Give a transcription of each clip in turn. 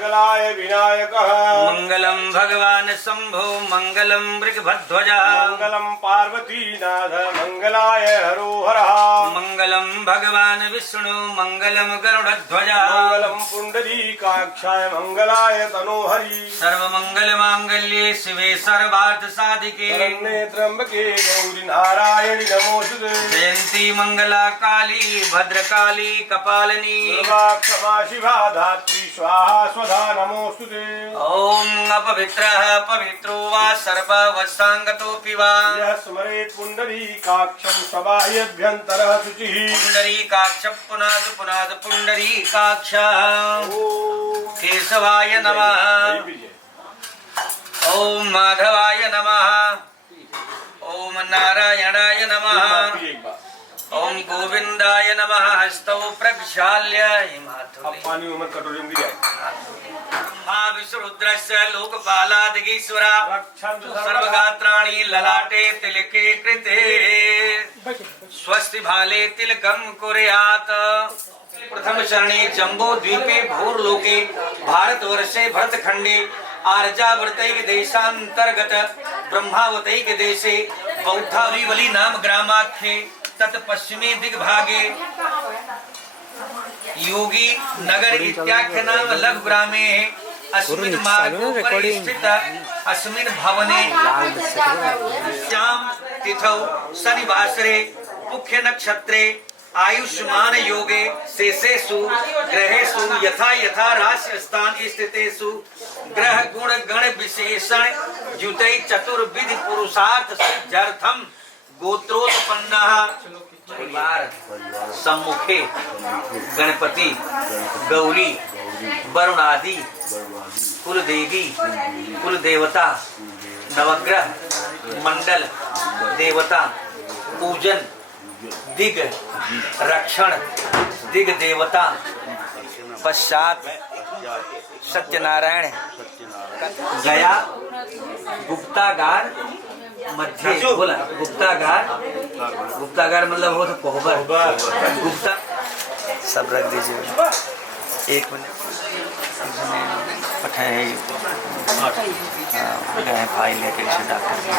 मंगलाय विनायकः मंगलम भगवान शंभो मंगलम वृषभध्वज मंगलम पार्वतीनाथ मंगलाय हरोहरः मंगलम भगवान विष्णु मंगलम गरुड़ध्वज मंगलम पुंडरीकाक्षाय मंगलाय तनोहरि सर्वमंगल मांगल्ये शिवे सर्वार्थ साधिके शरण्ये त्र्यंबके गौरी नारायणि नमोस्तुते जयंती मंगला काली भद्रकाली कपालिनी दुर्गा क्षमा शिवा धात्री स्वाहा स्वधा नमोस्तुते ओम अपवित्रः पवित्रो वा सर्वावस्थांगतोऽपि वा यः स्मरेत् पुंडरीकाक्षं सबाह्यभ्यन्तरः शुचिः पुंडरीकाक्ष पुनाद पुनाद पुंडरीकाक्ष केशवाय नमः ओम माधवाय नमः ओम नारायणाय नमः ओम गोविंदाय नमः हस्तौ प्रक्षाल्य पानी उमर कटोरी में दिया महाविष्णुरुद्रस्य लोकपालादिगीश्वरा सर्वगात्राणि ललाटे तिलके कृते स्वस्ति भाले तिलकं कुर्यात् प्रथम चरणे जम्बो द्वीपे भूर्लोके भारतवर्षे भरतखंडे आर्यावर्तैक देशांतर्गत ब्रह्मावतैक देशे बौद्धाविवली नाम ग्रामाख्ये तत्पश्चिमे दिग्भागे योगी नगर इत्याख्य नाम लघु ग्रामे अस्मिन् मार्गोपरि स्थित अस्मिन् भवने श्याम तिथौ शनिवासरे मुख्य नक्षत्रे आयुष्मान योगे शेषेषु ग्रहेषु यथा यथा राशि स्थान स्थितेषु ग्रह गुण गण विशेषण युतै चतुर्विधि पुरुषार्थ सिद्ध्यर्थम गोत्रोत्पन्नः परिवार सम्मुखे गणपति गौरी वरुणादि कुलदेवी कुलदेवता नवग्रह मंडल देवता पूजन दिग रक्षण दिग देवता पश्चात सत्यनारायण गया गुप्तागार मध्य बोला गुप्तागार मतलब हो तो कोहबर गुप्ता सब रख दीजिए एक मिनट पठाए गए फाइल लेके इसे डॉक्टर के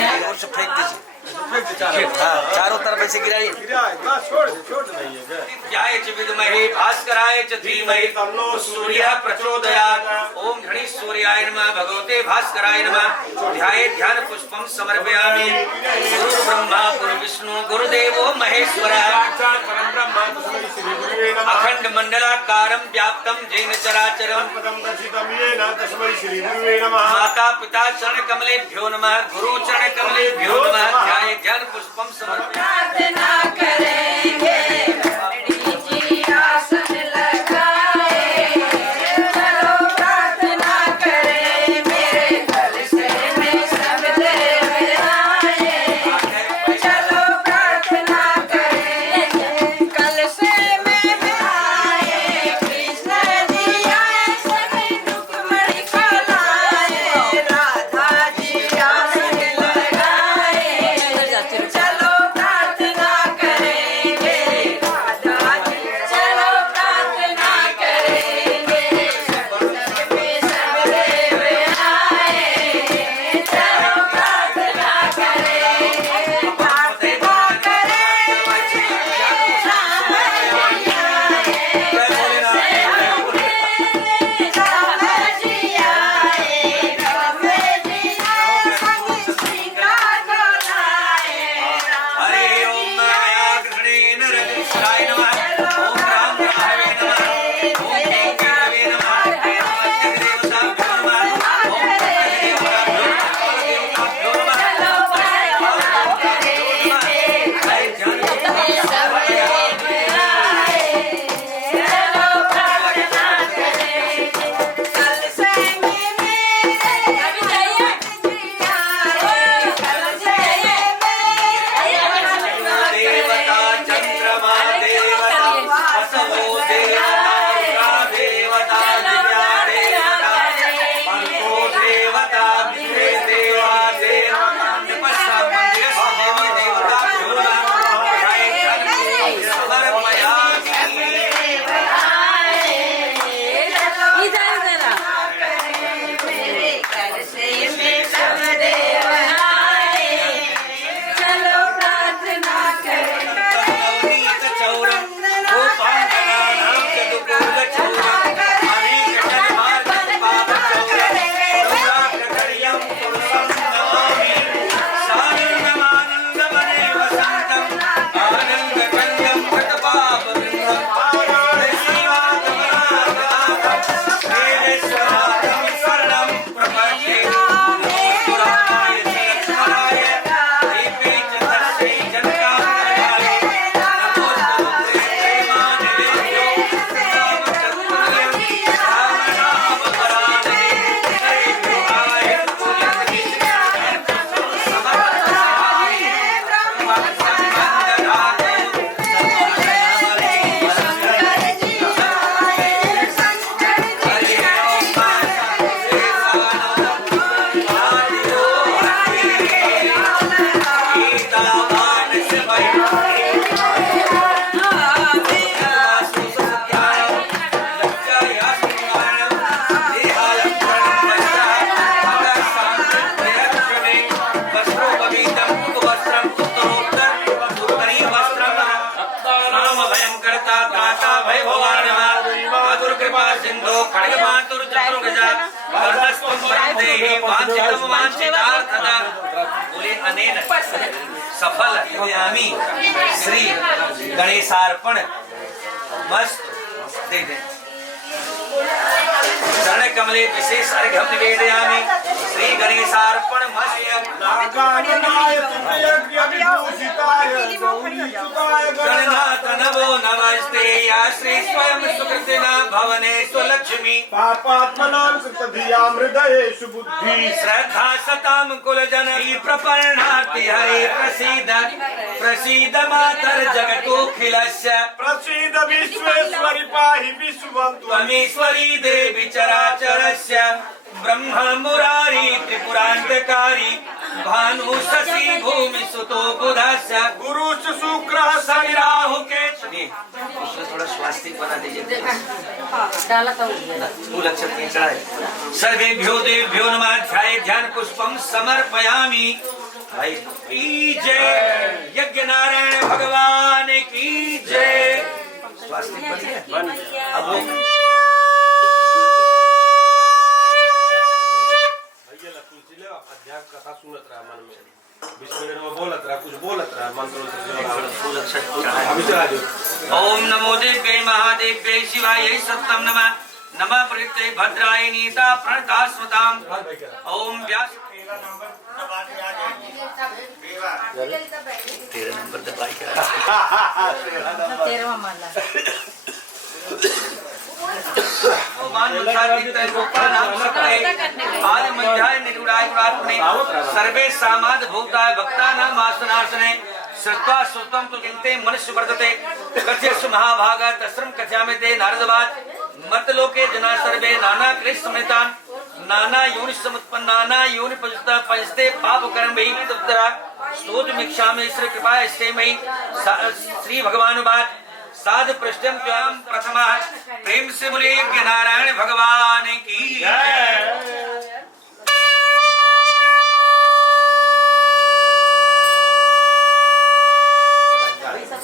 यहाँ फेंक दीजिए चारों तरफ ऐसे गिराइए विद्महे भास्कराय च धीमहि तन्नो सूर्यः प्रचोदयात् ओम घृणी सूर्याय नमः भगवते भास्कराय नमः ध्यायेत् ध्यान पुष्पं समर्पयामि गुरु ब्रह्मा गुरु विष्णु गुरुदेवो महेश्वरः अखंड मंडलाकारं व्याप्तं येन चराचरं माता पिता चरण कमलेभ्यो नमः गुरु चरण कमलेभ्यो नमः ध्यायेत् ध्यान पुष्पम प्रार्थना करेंगे आसन लगाए चलो प्रार्थना करें मेरे कलश में सब देव आए चलो प्रार्थना करें कलश में आए कृष्ण जी आए सभी रुक्मणी को लाए राधा जी आसन लगाए चलो प्रार्थना खड्गमातुर्चतुर्गजा वरदस्त्वं वरं देहि वाञ्छितं वाञ्छितार्थदा बोले अनेन सफल आम्ही श्री गणेशार्पण मस्त दे दे चरण कमले विशेष अर्घ्यं निवेदयामि श्री गणेशार्पण मस्त नागाननाय तुभ्यग्र्यविभूषिताय गौरीसुताय गणनाथ नमो नमस्ते या श्री स्वयं सुकृतिना भवने स्वलक्ष्मी पापात्मनां कृतधियां हृदयेषु बुद्धि श्रद्धा सताम कुल जननी प्रपन्नाति हरे प्रसीद प्रसीद मातर जगतोऽखिलस्य प्रसीद विश्वेश्वरि पाहि विश्वं त्वमेश्वरी देवी चराचरस्य ब्रह्म मुरारी त्रिपुरान्तकारी भानु शशि भूमि सुतो बुधस्य गुरुश्च शुक्रः शनि राहु के उसमें थोड़ा स्वास्तिक बना दीजिए डाला था फूल अक्षत में चढ़ाए सर्वेभ्यो देवभ्यो नमः ध्याये ध्यान पुष्पम समर्पयामि भाई की जय यज्ञ नारायण भगवान की जय स्वास्तिक बन गया अब वो अध्यात्म कथा सुनत रहा मन में 20 मिनट में बोलत रहा कुछ बोलत रहा मंत्र फूल अक्षत चढ़ाए अभी चला दो ओम नमो देव्यै महादेव्यै शिवायै सत्यं नमः नमः प्रयुक्ते भद्राय नीता प्रणता स्मताम ओम व्यास 13 नंबर दबाई करा 13वां माला आज मध्याय निरूढ़ाय गुणात्मने सर्वे सामाद भूताय भक्तानां आसनासने श्रुत्वा श्रुतं तु किन्ते मनुष्य वर्तते कथयसु महाभागा तस्रं कथयामि ते नारदवाद मर्तलोके जना सर्वे नाना क्लेश समेतान् नाना योनि समुत्पन्नाना योनि पंचते पाप कर्म वही तत्तरा स्तोत्रमिच्छामि ईश्वर कृपा स्ते मयि श्री भगवानुवाद साधु पृष्ठम त्वाम प्रथमा प्रेम से बोले यज्ञ नारायण भगवान की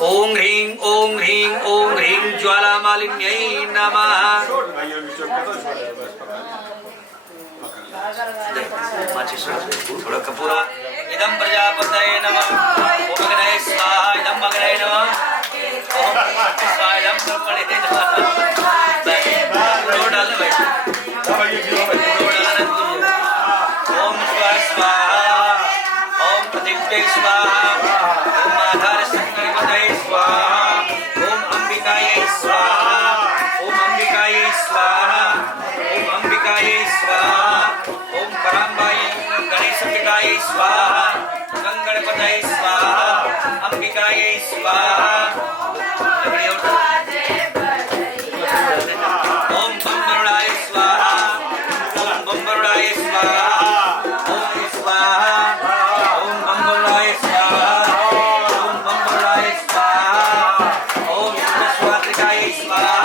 ओम ह्रीं ज्वाला मालिन्यै नमः थोड़ा कपूरा इदं प्रजापतये नमः ओम अग्नये स्वाहा इदं अग्नये नमः ओम स्वाहा इदं ब्रह्मणे नमः दो डाल भाई दो डाल ओम स्वाहा ओम प्रतिपदे स्वाहा ओम आधार शंकरपतये स्वाहा ओम अंबिकायै स्वाहा ओम अंबिकायै स्वाहा ओम अंबिकायै स्वाहा ओम पराम्बायै गणेशपितायै स्वाहा गंगणपतये स्वाहा अंबिकायै स्वाहा ओम बम्बरुणाय स्वाहा ओम बम्बरुणाय स्वाहा ओम स्वाहा ओम बम्बरुणाय स्वाहा ओम बम्बरुणाय स्वाहा ओम षोडशमातृकायै स्वाहा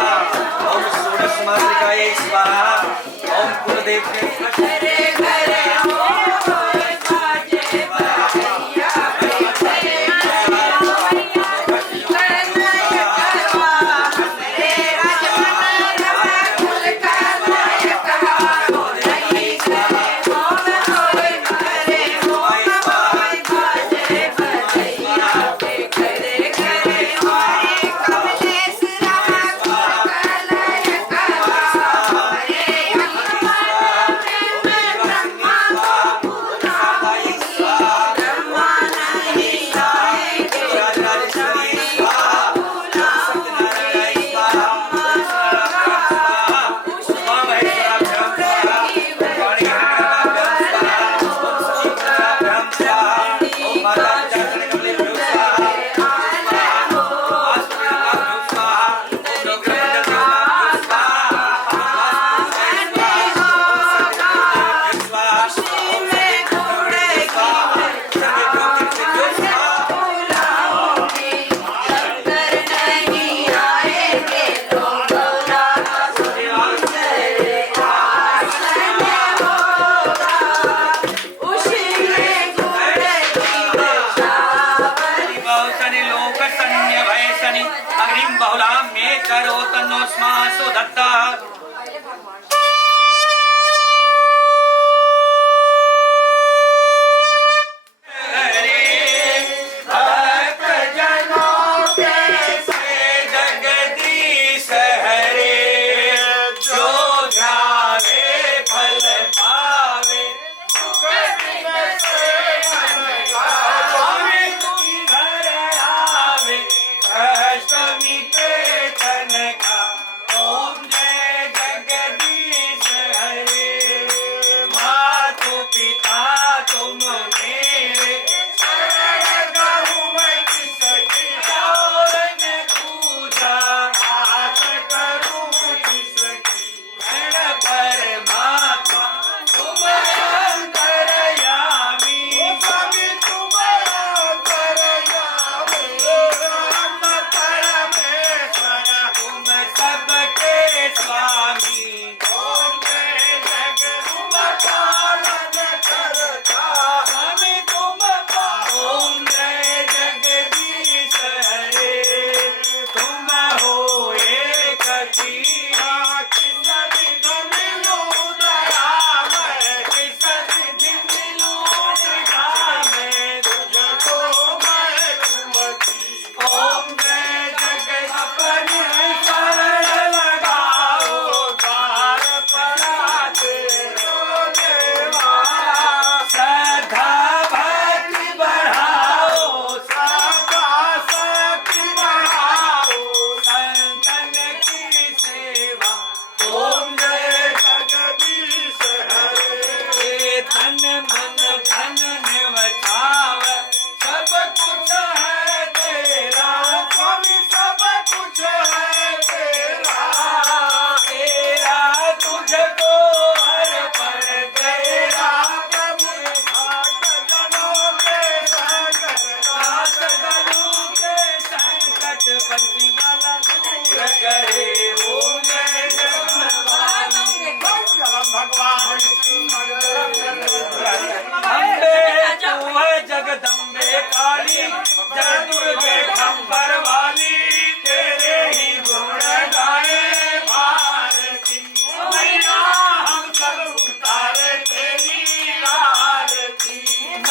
ओम षोडशमातृकायै स्वाहा ओम कुलदेव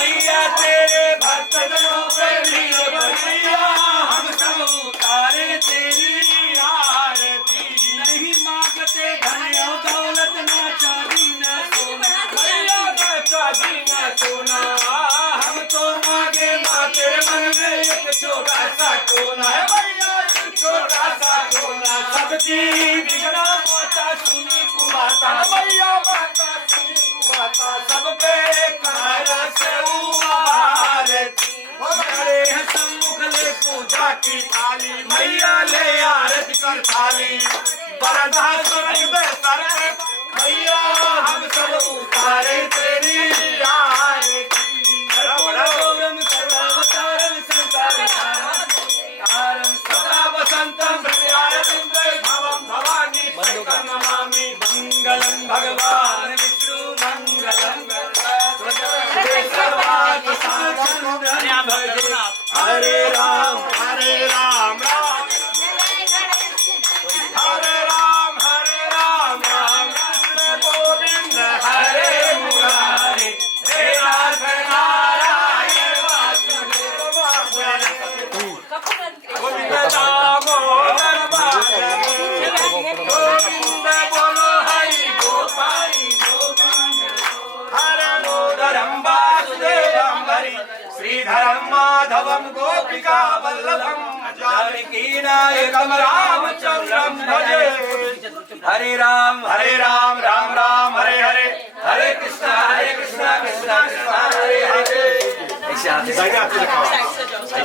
मैया तेरे भक्त जनों पे वीर बलिया हम सब उतारे तेरी आरती नहीं मांगते धन और दौलत ना चांदी ना सोना मैया ना चांदी ना सोना हम तो मांगे माँ तेरे मन में एक छोटा सा कोना है मैया एक छोटा सा कोना सबकी बिगड़ा माता सुनी कुमाता मैया माता सुनी कुमाता सबके काया से आरती बड़े हैं सम्मुख ले पूजा की थाली मैया ले आरती कर थाली बरदा स्वर्ग में सर मैया हम सब उतारे तेरी आरती गौरम सर्वावतारम संसारकारं सदा वसंतं प्रत्यायतिंदे भवं भवानी नमामि मंगलम भगवान विष्णु मंगलम हरे राम हरे राम राम हरे राम राम कृष्ण गोविंद हरे मुरारी हे नाथ नारायण वासुदेव गोविंद दामोदर गोविंद बोलो हरि गोपाई गोविंद हरे मोदरम वासुदेवम हरि श्रीधरम माधवम गोपिका वल्लभम जानकी नायकम रामचंद्रम भजे हरे राम राम राम हरे हरे हरे कृष्णा कृष्णा कृष्णा हरे हरे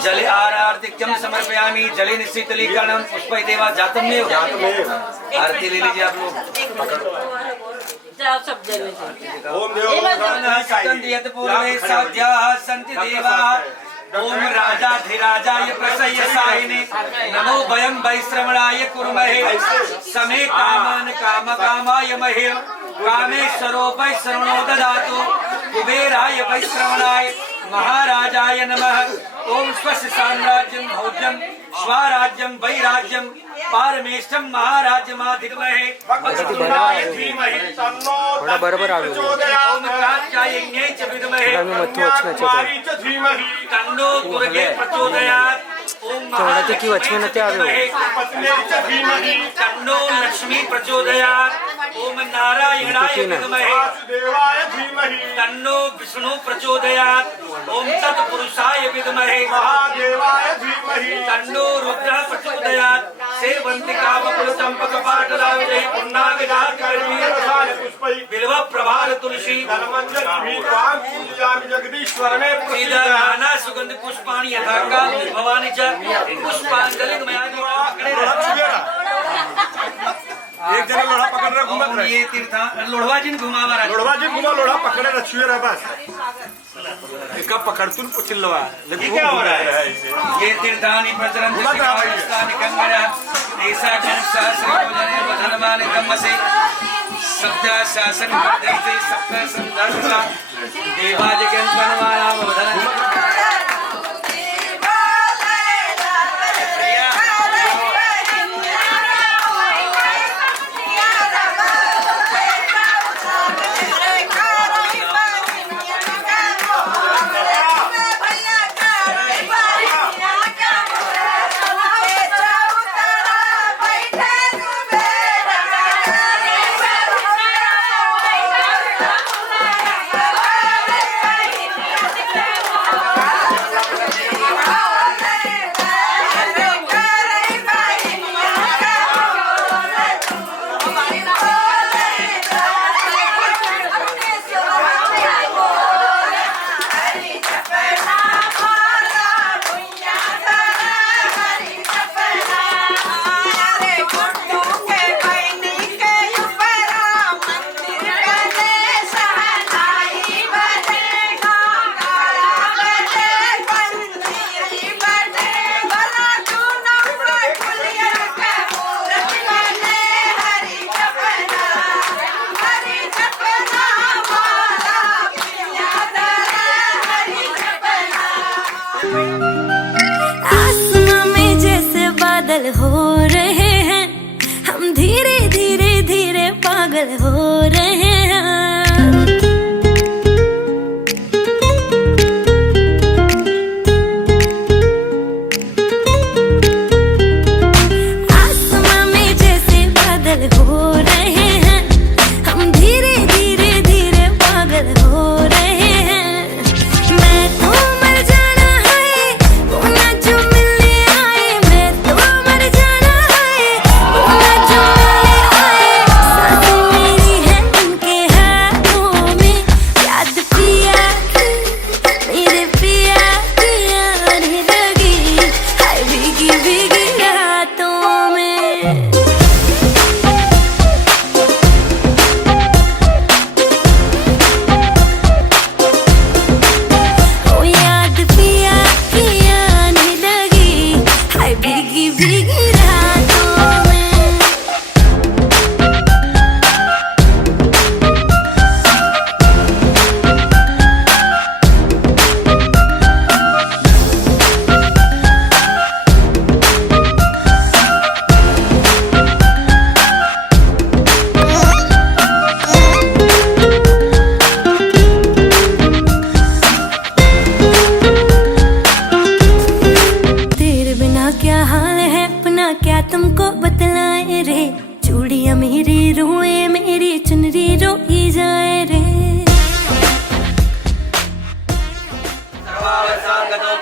जले आरतिक्यम समर्पयामि जले निश्चितलीकरणम पुष्पै देवा जातमेव आरती ले लीजिए आप लोग सब जल ओम देव स्कंदियत पूर्वे साध्याः सन्ति देवाः ओम राजाधिराजाय प्रसय्यसायिने नमो वयं वैश्रवणाय कुर्महे समे कामान् कामकामाय महे कामेश्वरो वैश्रवणो ददातु कुबेराय वैश्रवणाय महाराजाय नमः ओम स्वस्य साम्राज्यं भोज्यं स्वराज्यं वैराज्यं पारमेष्ठं महाराज्यमाधिगमहे वक्रतुण्डाय धीमहि तन्नो बरोबर आलो ओम कात्यायन्यै च विद्महे ब्रह्मकुमारी च धीमहि तन्नो दुर्गे प्रचोदयात् ओम की वचन ते आवे पत्नी च धीमहि तन्नो लक्ष्मी प्रचोदयात् ओम नारायणाय विद्महे वासुदेवाय धीमहि तन्नो विष्णु प्रचोदयात् ओम तत्पुरुषाय विद्महे महादेवाय धीमहि तन्नो रुद्र प्रचोदयात् सेवंतिका बकुल चंपक पाटलावजय पुण्डाविदार कर्मी रसाल पुष्पै बिल्व प्रभार तुलसी धनमंजन भीतां पूजयामि जगदीश्वर में प्रसिद्ध नाना सुगंध पुष्पाणि यथाकाल भवानी च पुष्पांजलि में एक जन लोढ़ा पकड़ रहा घूमत रहे ये तीर्था लोढ़वा जिन घुमावा लोढ़वा जी घुमा लोढ़ा पकड़े रछुए रहा बस इसका पकड़तुन पुचिल्लवा ये क्या हो रहा है ये तीर्थानि प्रचरन्ति शिवास्थानि कंगरा ऐसा जन शास्त्र भोजने वधनवान कम्मसे सप्ता शासन करते सप्ता संदर्भता देवाज गंतनवाना वधन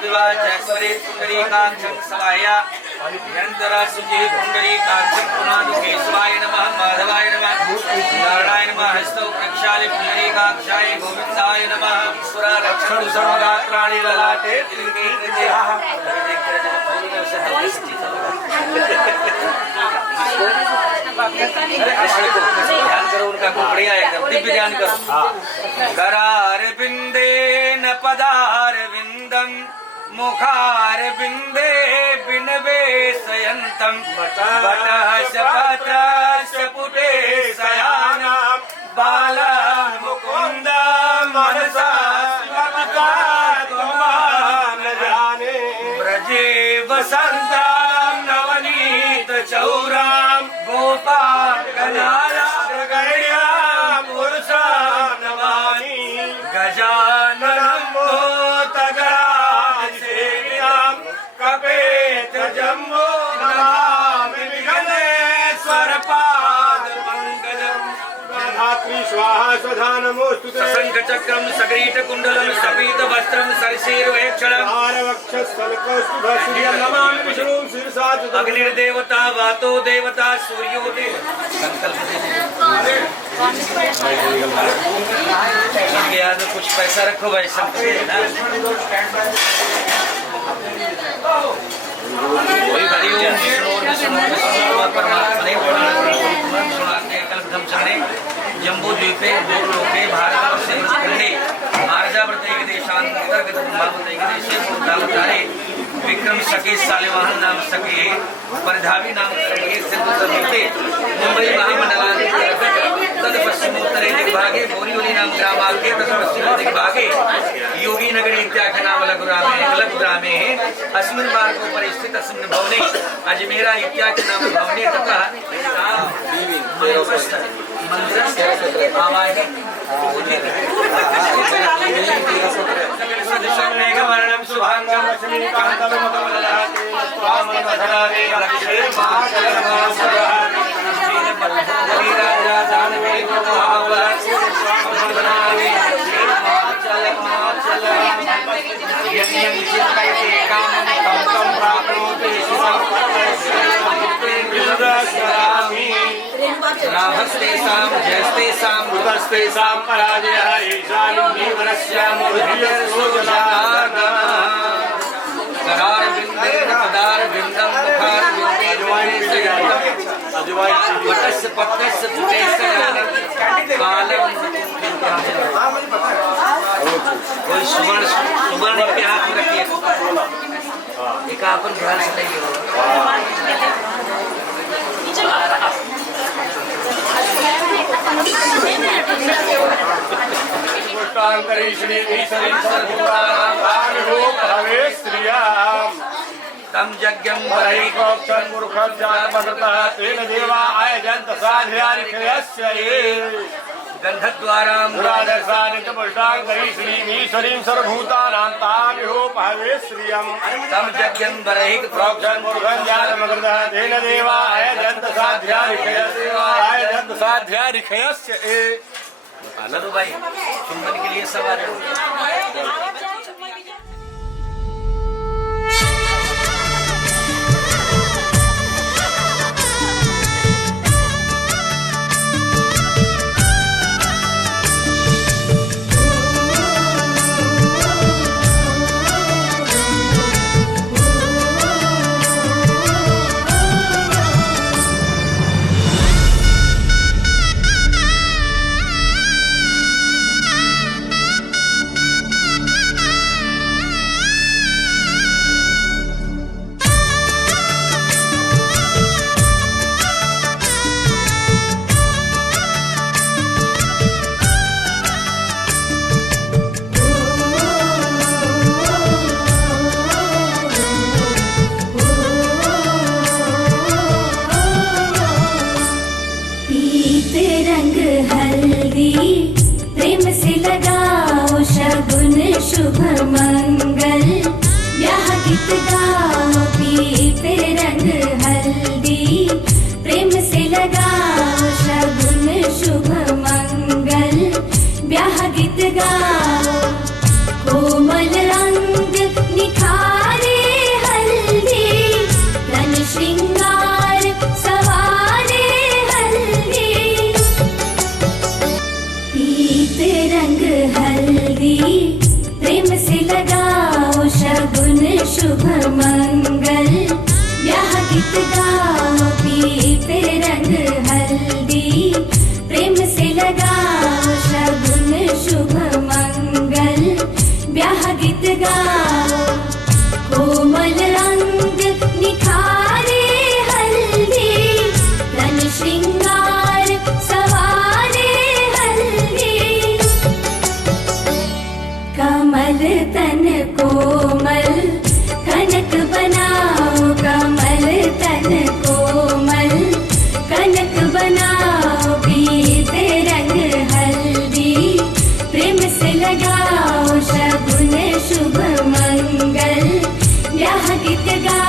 विवाचस्वरे पुंडरीकाक्षं सवाया निरंतरा सुजे पुंडरीकाक्षं पुनादुकेशवाय नमः माधवाय नमः नारायण नमः हस्तौ प्रक्षाले पुंडरीकाक्षाय गोविंदाय नमः पुरा रक्षण सर्वगात्राणि ललाटे तिलके कृतेः ध्यान करो उनका खूब बढ़िया एकदम दिव्य ध्यान करो। करार बिंदे न पदार विंदम मुखार बिंदे बिनवे सयंतम बटः सपुटे सयाना बाला मुकुंद मनसा न जाने ब्रजे वसंत नवनीत चौराम गोपाल कनाला पुरुषा नमामि गजाननं भूतगणाधिसेव्यां कपेत जम्बो नमामि विघ्नेश्वरपादपङ्कजम् धात्री स्वाहा स्वधा नमोऽस्तु ते शङ्खचक्रं सगरीटकुण्डलं सपीतवस्त्रं सरसीरुहेक्षणं हारवक्षस्थलकौस्तुभसूर्यं नमामि विष्णुं शिरसा अग्निर्देवता वातो देवता सूर्यो देवता संकल्प याद कुछ पैसा रखो भाई सब वही भरी परमात्मने कल्पधम चरणे जम्बू द्वीपे लोके भारतवर्षे खंडे आर्यावर्ते देशांतर्गत देशे बुद्धावतारे विक्रम सके सालिवाहन नाम सके परिधावी नाम सके सिंधु समीपे मुंबई महामंडलांतर्गत तद पश्चिमोत्तरे दिग्भागे बोरीवली नाम ग्रामार्के तद पश्चिम दिग्भागे योगी नगरी इत्याख्य नाम लघुग्रामे अस्मिन् मार्गोपरि स्थित अस्मिन् भवने अजमेरा इत्याख्य नाम भवने ततः आवाहे मेघवर्णं शुभांगं लक्ष्मीकान्तमकमललाटे स्वामनमधरारे लक्ष्मी महाचलमासरारे दानवे महाबलारे यज्ञं चिन्तयते कामं तं प्राप्नोति शुभं विदस्यामि राहस्तेषां जयस्तेषां मृतस्तेषां पराजयः ईशानं जीवनस्यामुर्भिर्सोजनाः करार बिंदेन पदार बिंदम मुखार बिंदे वटस्य पत्रस्य पुटेस्य बालम कोई सुवर्ण के हाथ में रखिए एक अपन ध्यान से लेंगे तम यज्ञं वरैकोक्षं मूर्खं जातमनृतः तेन देवा आयजन्त साध्यारिक्षयस्य गन्धद्वारां मुरादर्शानिकपुष्टाङ्गरीश्रीमीश्वरीं सर्वभूतानां तामिहोपहवे श्रियं तम यज्ञं वरैकोक्षं मूर्खं जातमनृतः तेन देवा आयजन्त साध्यारिक्षयस्य चलो भाई चुंबन के लिए सवार प्रेम से लगाओ शगुन शुभ मंगल ब्याह गीत गाओ पीते रंग हल्दी प्रेम से लगाओ शगुन शुभ मंगल ब्याह गीत गाओ कोमल रंग निखार गीत गाओ कोमल अंग निखारे हल्दी तन श्रृंगार सवारे हल्दी कमल तन कोमल कनक बनाओ कमल तन कोमल कनक बनाओ पीते रंग हल्दी प्रेम से लगाओ शगुन शुभ मंगल ब्याह गीत गाओ।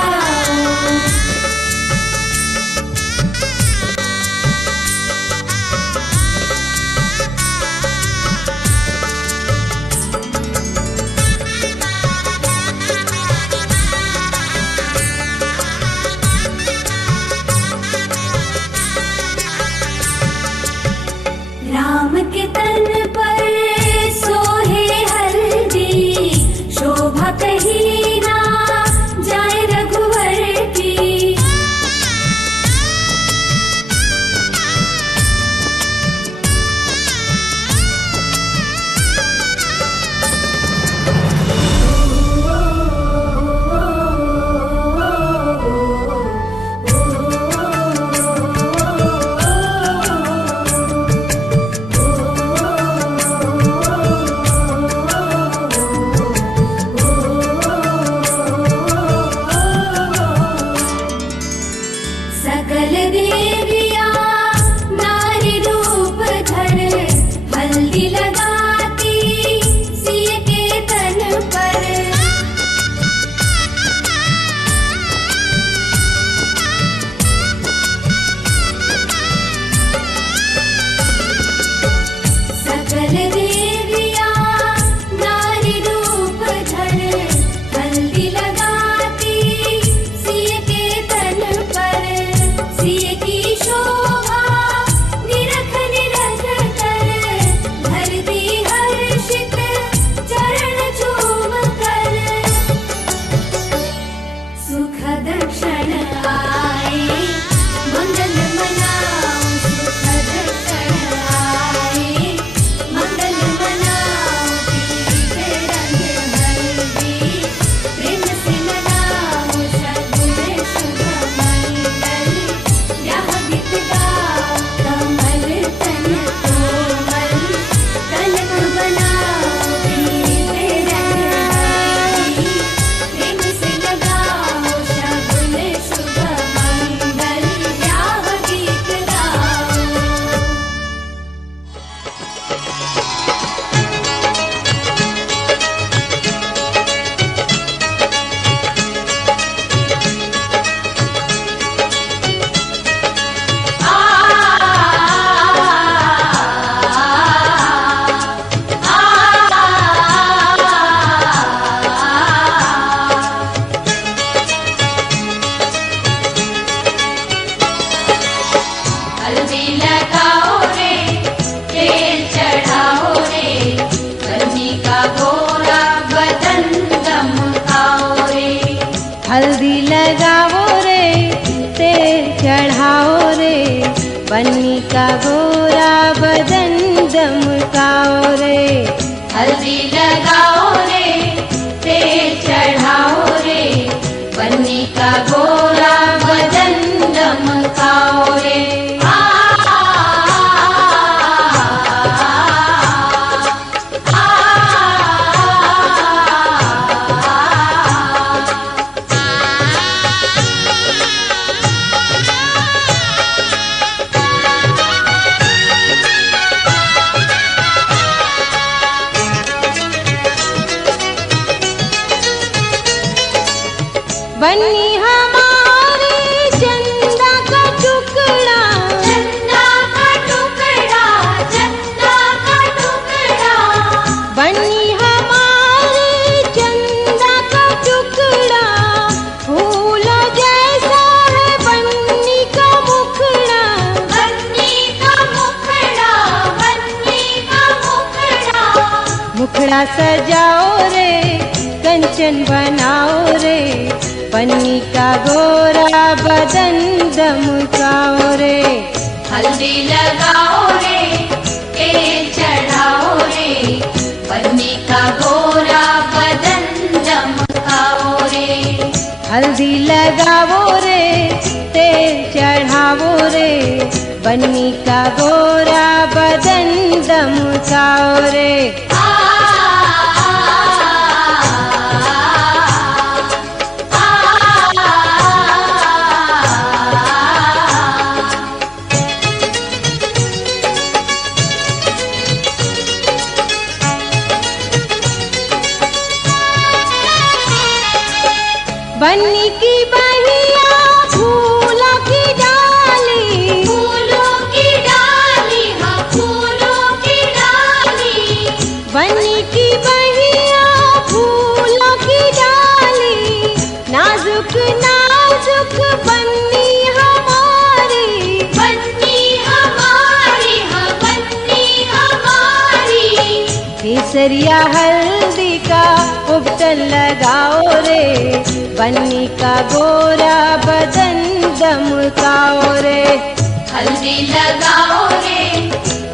राम के तन पर सोहे हल्दी शोभा कहीं ना जाए रघुवर की सकल देवियां नारी रूप धर हल्दी लगाती सिय के तन पर सकल देवियां नारी रूप धर हल्दी लगाती सिय के तन पर सिय की शोभा निरख निरख कर धरती हर्षित चरण चूम कर सुखद क्षण आए मंगल मनाओ सुखद क्षण आए मंगल मनाओ पीते रंग हल्दी प्रेम से लगाओ शगुन शुभ मंगल ब्याह गीत गाओ कमल तन कोमल कनक बनाओ पीते रंग हल्दी प्रेम से लगाओ शगुन शुभ मंगल ब्याह गीत गाओ। हल्दी लगाओ रे तेल चढ़ाओ रे बन्नी का गोरा बदन दमकाओ रे हल्दी लगाओ रे तेल चढ़ाओ रे बन्नी का गोरा बदन दमकाओ रे हल्दी लगाओ रे तेल चढ़ाओ रे बन्नी का गोरा बदन दमकाओ रे बन्नी हमारी चंदा का टुकड़ा चंदा का टुकड़ा चंदा का टुकड़ा बन्नी हमारी चंदा का टुकड़ा फूल जैसा है बन्नी का मुखड़ा बन्नी का मुखड़ा बन्नी का मुखड़ा मुखड़ा सजाओ रे कंचन बनाओ रे बन्नी का गोरा बदन दमकाओ रे हल्दी लगाओ रे तेल चढ़ाओ रे बन्नी का गोरा बदन हल्दी लगावो रे तेल चढ़ावो रे बन्नी का गोरा बदन दमकाओ रे। बन्नी की बहिया फूलों की डाली, फूलों की डाली, हाँ फूलों की डाली। बन्नी की बहिया फूलों की डाली, नाजुक नाजुक बन्नी हमारी, बन्नी हमारी, हाँ बन्नी हमारी। केसरिया हल्दी का उबटन लगाओ रे बन्नी का गोरा बदन दमकाओ रे। हल्दी लगाओ रे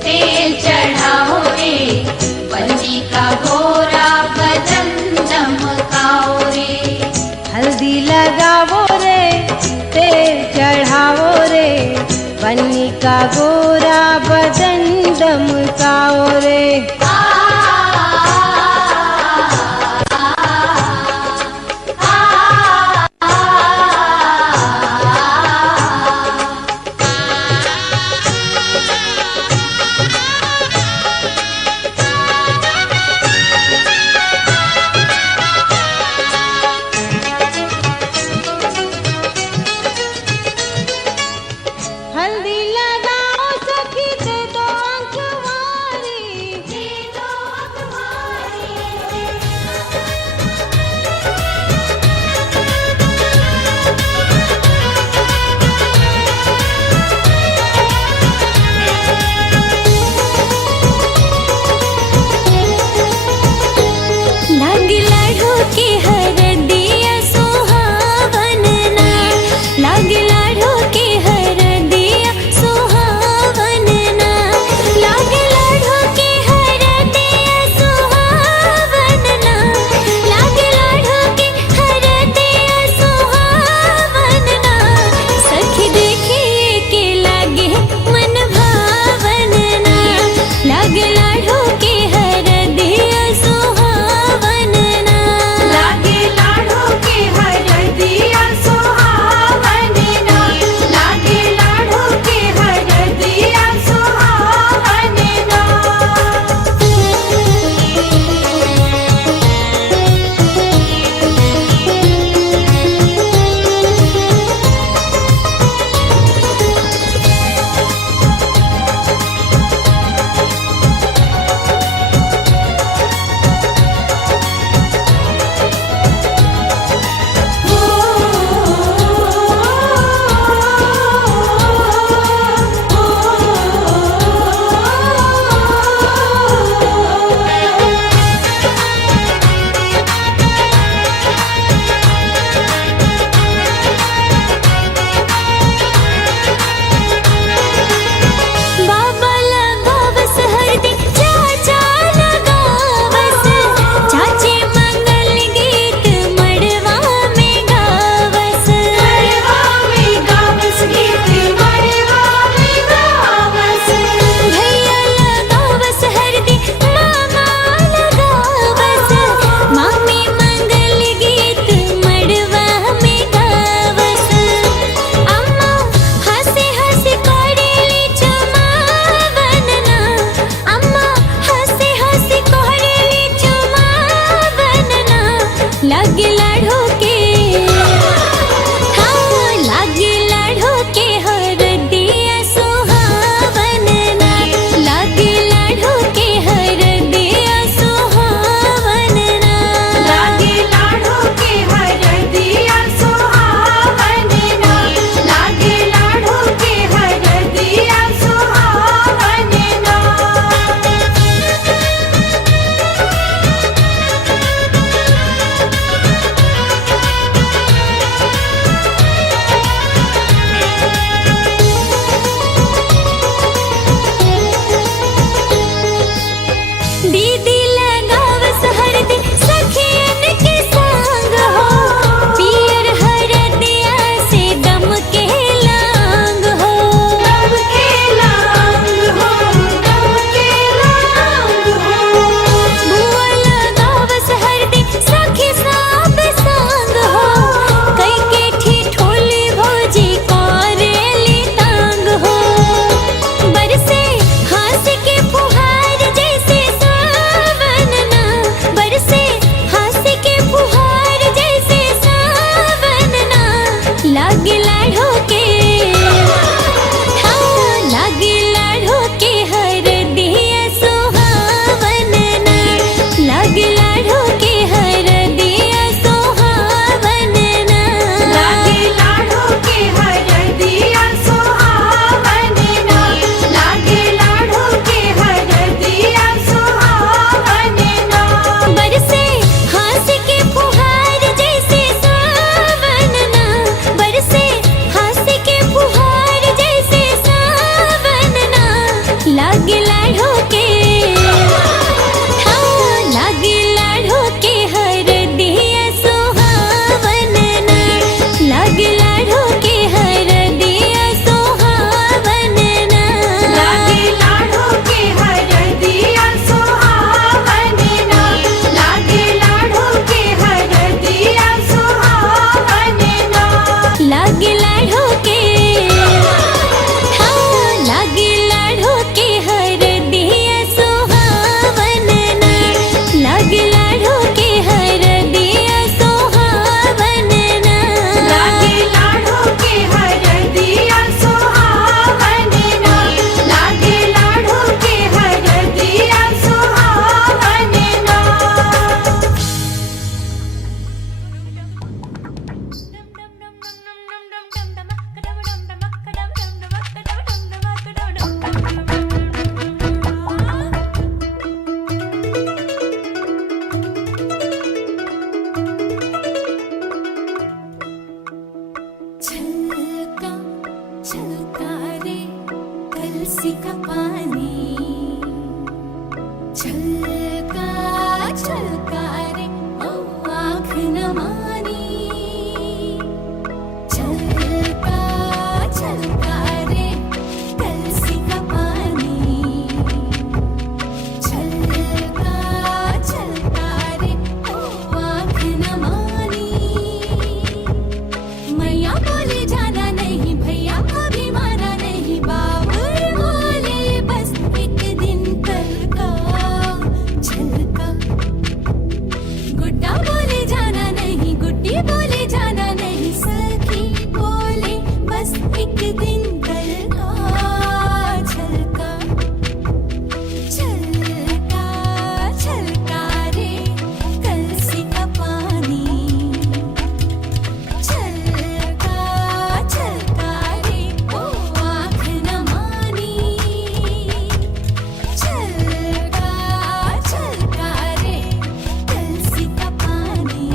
तेल चढ़ाओ रे बन्नी का गोरा बदन दमकाओ रे। हल्दी लगाओ रे तेल चढ़ाओ रे बन्नी का गोरा बदन दमकाओ रे। हल्दी लगाओ सखी दे दो अंकवारी, दे दो अखबारी। लागी लाडो के हरदिया सुहावन ना, लागी लाडो के हरदिया सुहावन ना, लागी लाडो के हरदिया सुहावन ना, लागी लाडो के हरदिया सुहावन ना। सखी देखिए के लागे मन भावन ना, लागे लाडो के हरदिया सुहावन ना। लागे लाडो के हरदिया सुहावन ना, लागे लाडो के हरदिया सुहावन ना। बाबा लगावस हरदी चाचा लगावस, चाची मंगल गीत मड़वा में गावस। मड़वा में गावस गीत मड़वा में गावस। भैया लगावस हरदी मामा लगावस, मामी मंगल गीत मड़वा में गावस। अम्मा हंसी हंसी करेली चमावन ना, अम्मा हंसी हंसी करेली चमावन ना। लागे लाडो के, हाँ लागे लाडो के हरदिया सुहावन ना, लागे लाडो के हरदिया सुहावन ना। लागे लाडो के हरदिया सुहावन ना, लागे लाडो के हरदिया सुहावन ना। मानी छलका छलका रे कलसी का पानी छलका छलका रे ओ आँख न मानी मैया बोले जाना नहीं भैया अभी माना नहीं बाबुल बोले बस एक दिन कल का छलका गुड्डा बोले जाना नहीं गुड्डी बोले जाना नहीं सखी बोले बस एक दिन कल का छलका छलका छलका रे कलसी का पानी छलका छलका रे ओ आँख न मानी छलका छलका रे कलसी का पानी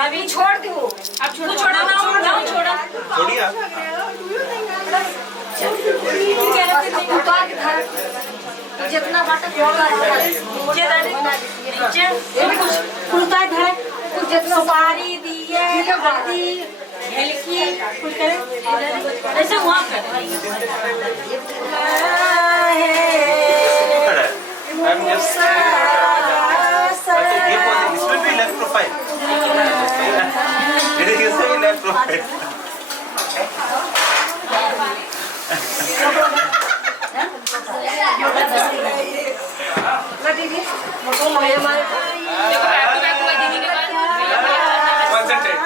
अभी छोड़ दो अब छोड़ा ना छोड़ा छोड़िए आप। जितना बाटा कुछ जितना सुपारी दिए हल्दी ढेलकी कुछ करे ऐसे वहाँ I'm just this will be left profile. It is a left profile. Concentrate.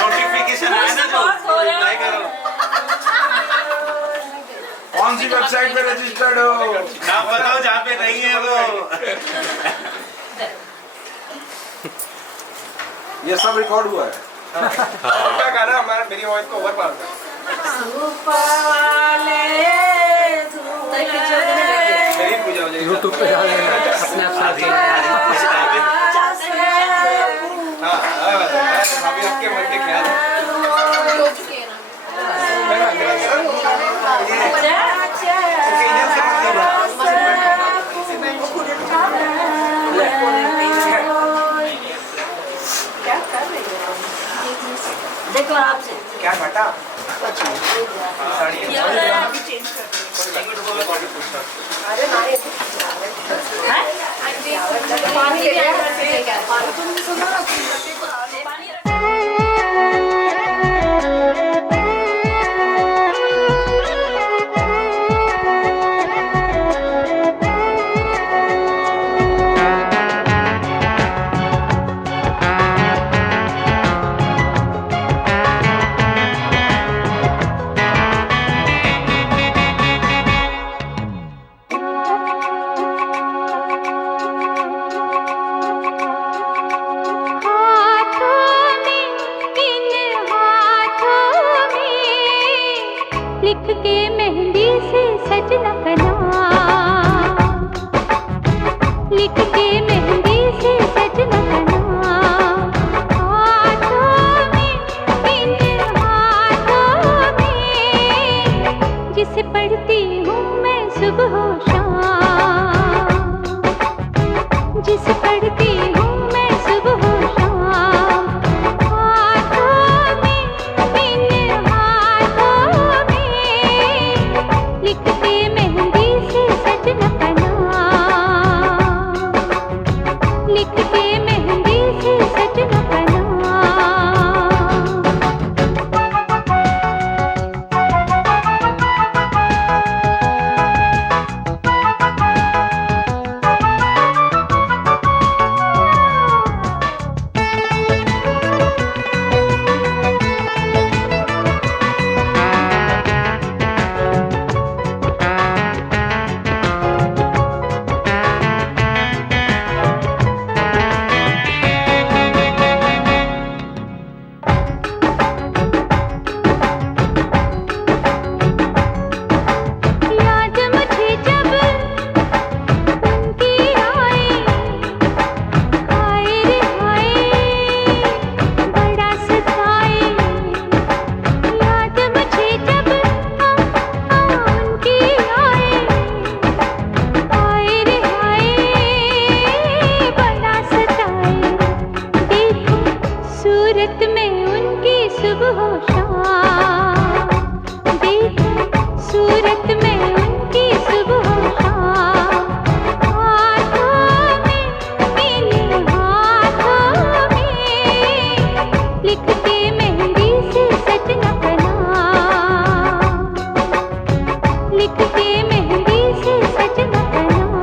Notification आया ना जो reply करो। कौन सी वेबसाइट पे रजिस्टर्ड हो? ना बताओ जहाँ पे नहीं है वो। ये सब रिकॉर्ड हुआ है। क्या गाना हमारा मेरी वॉइस को ओवर पास है। मेरी पूजा हो जाएगी। यूट्यूब पे डाल देना अपने आप साथ अभी आपके मन के ख्याल देखो आपसे क्या घटा अरे नारे पानी ले हाथ सूरत में उनकी सुबह शाम, देखो सूरत में उनकी सुबह शाम, हाथों में मेरे हाथों में लिख के मेहंदी से सजना का नाम, लिख के मेहंदी से सजना का नाम।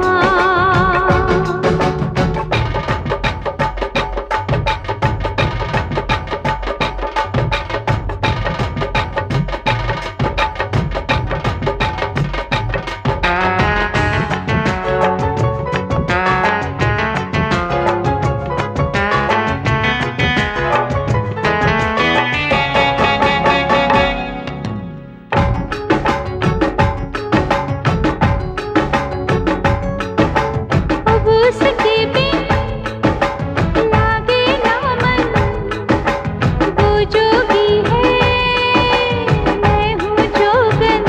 अब उसके बिन लागे ना मन, वो जोगी है मैं हूँ जोगन।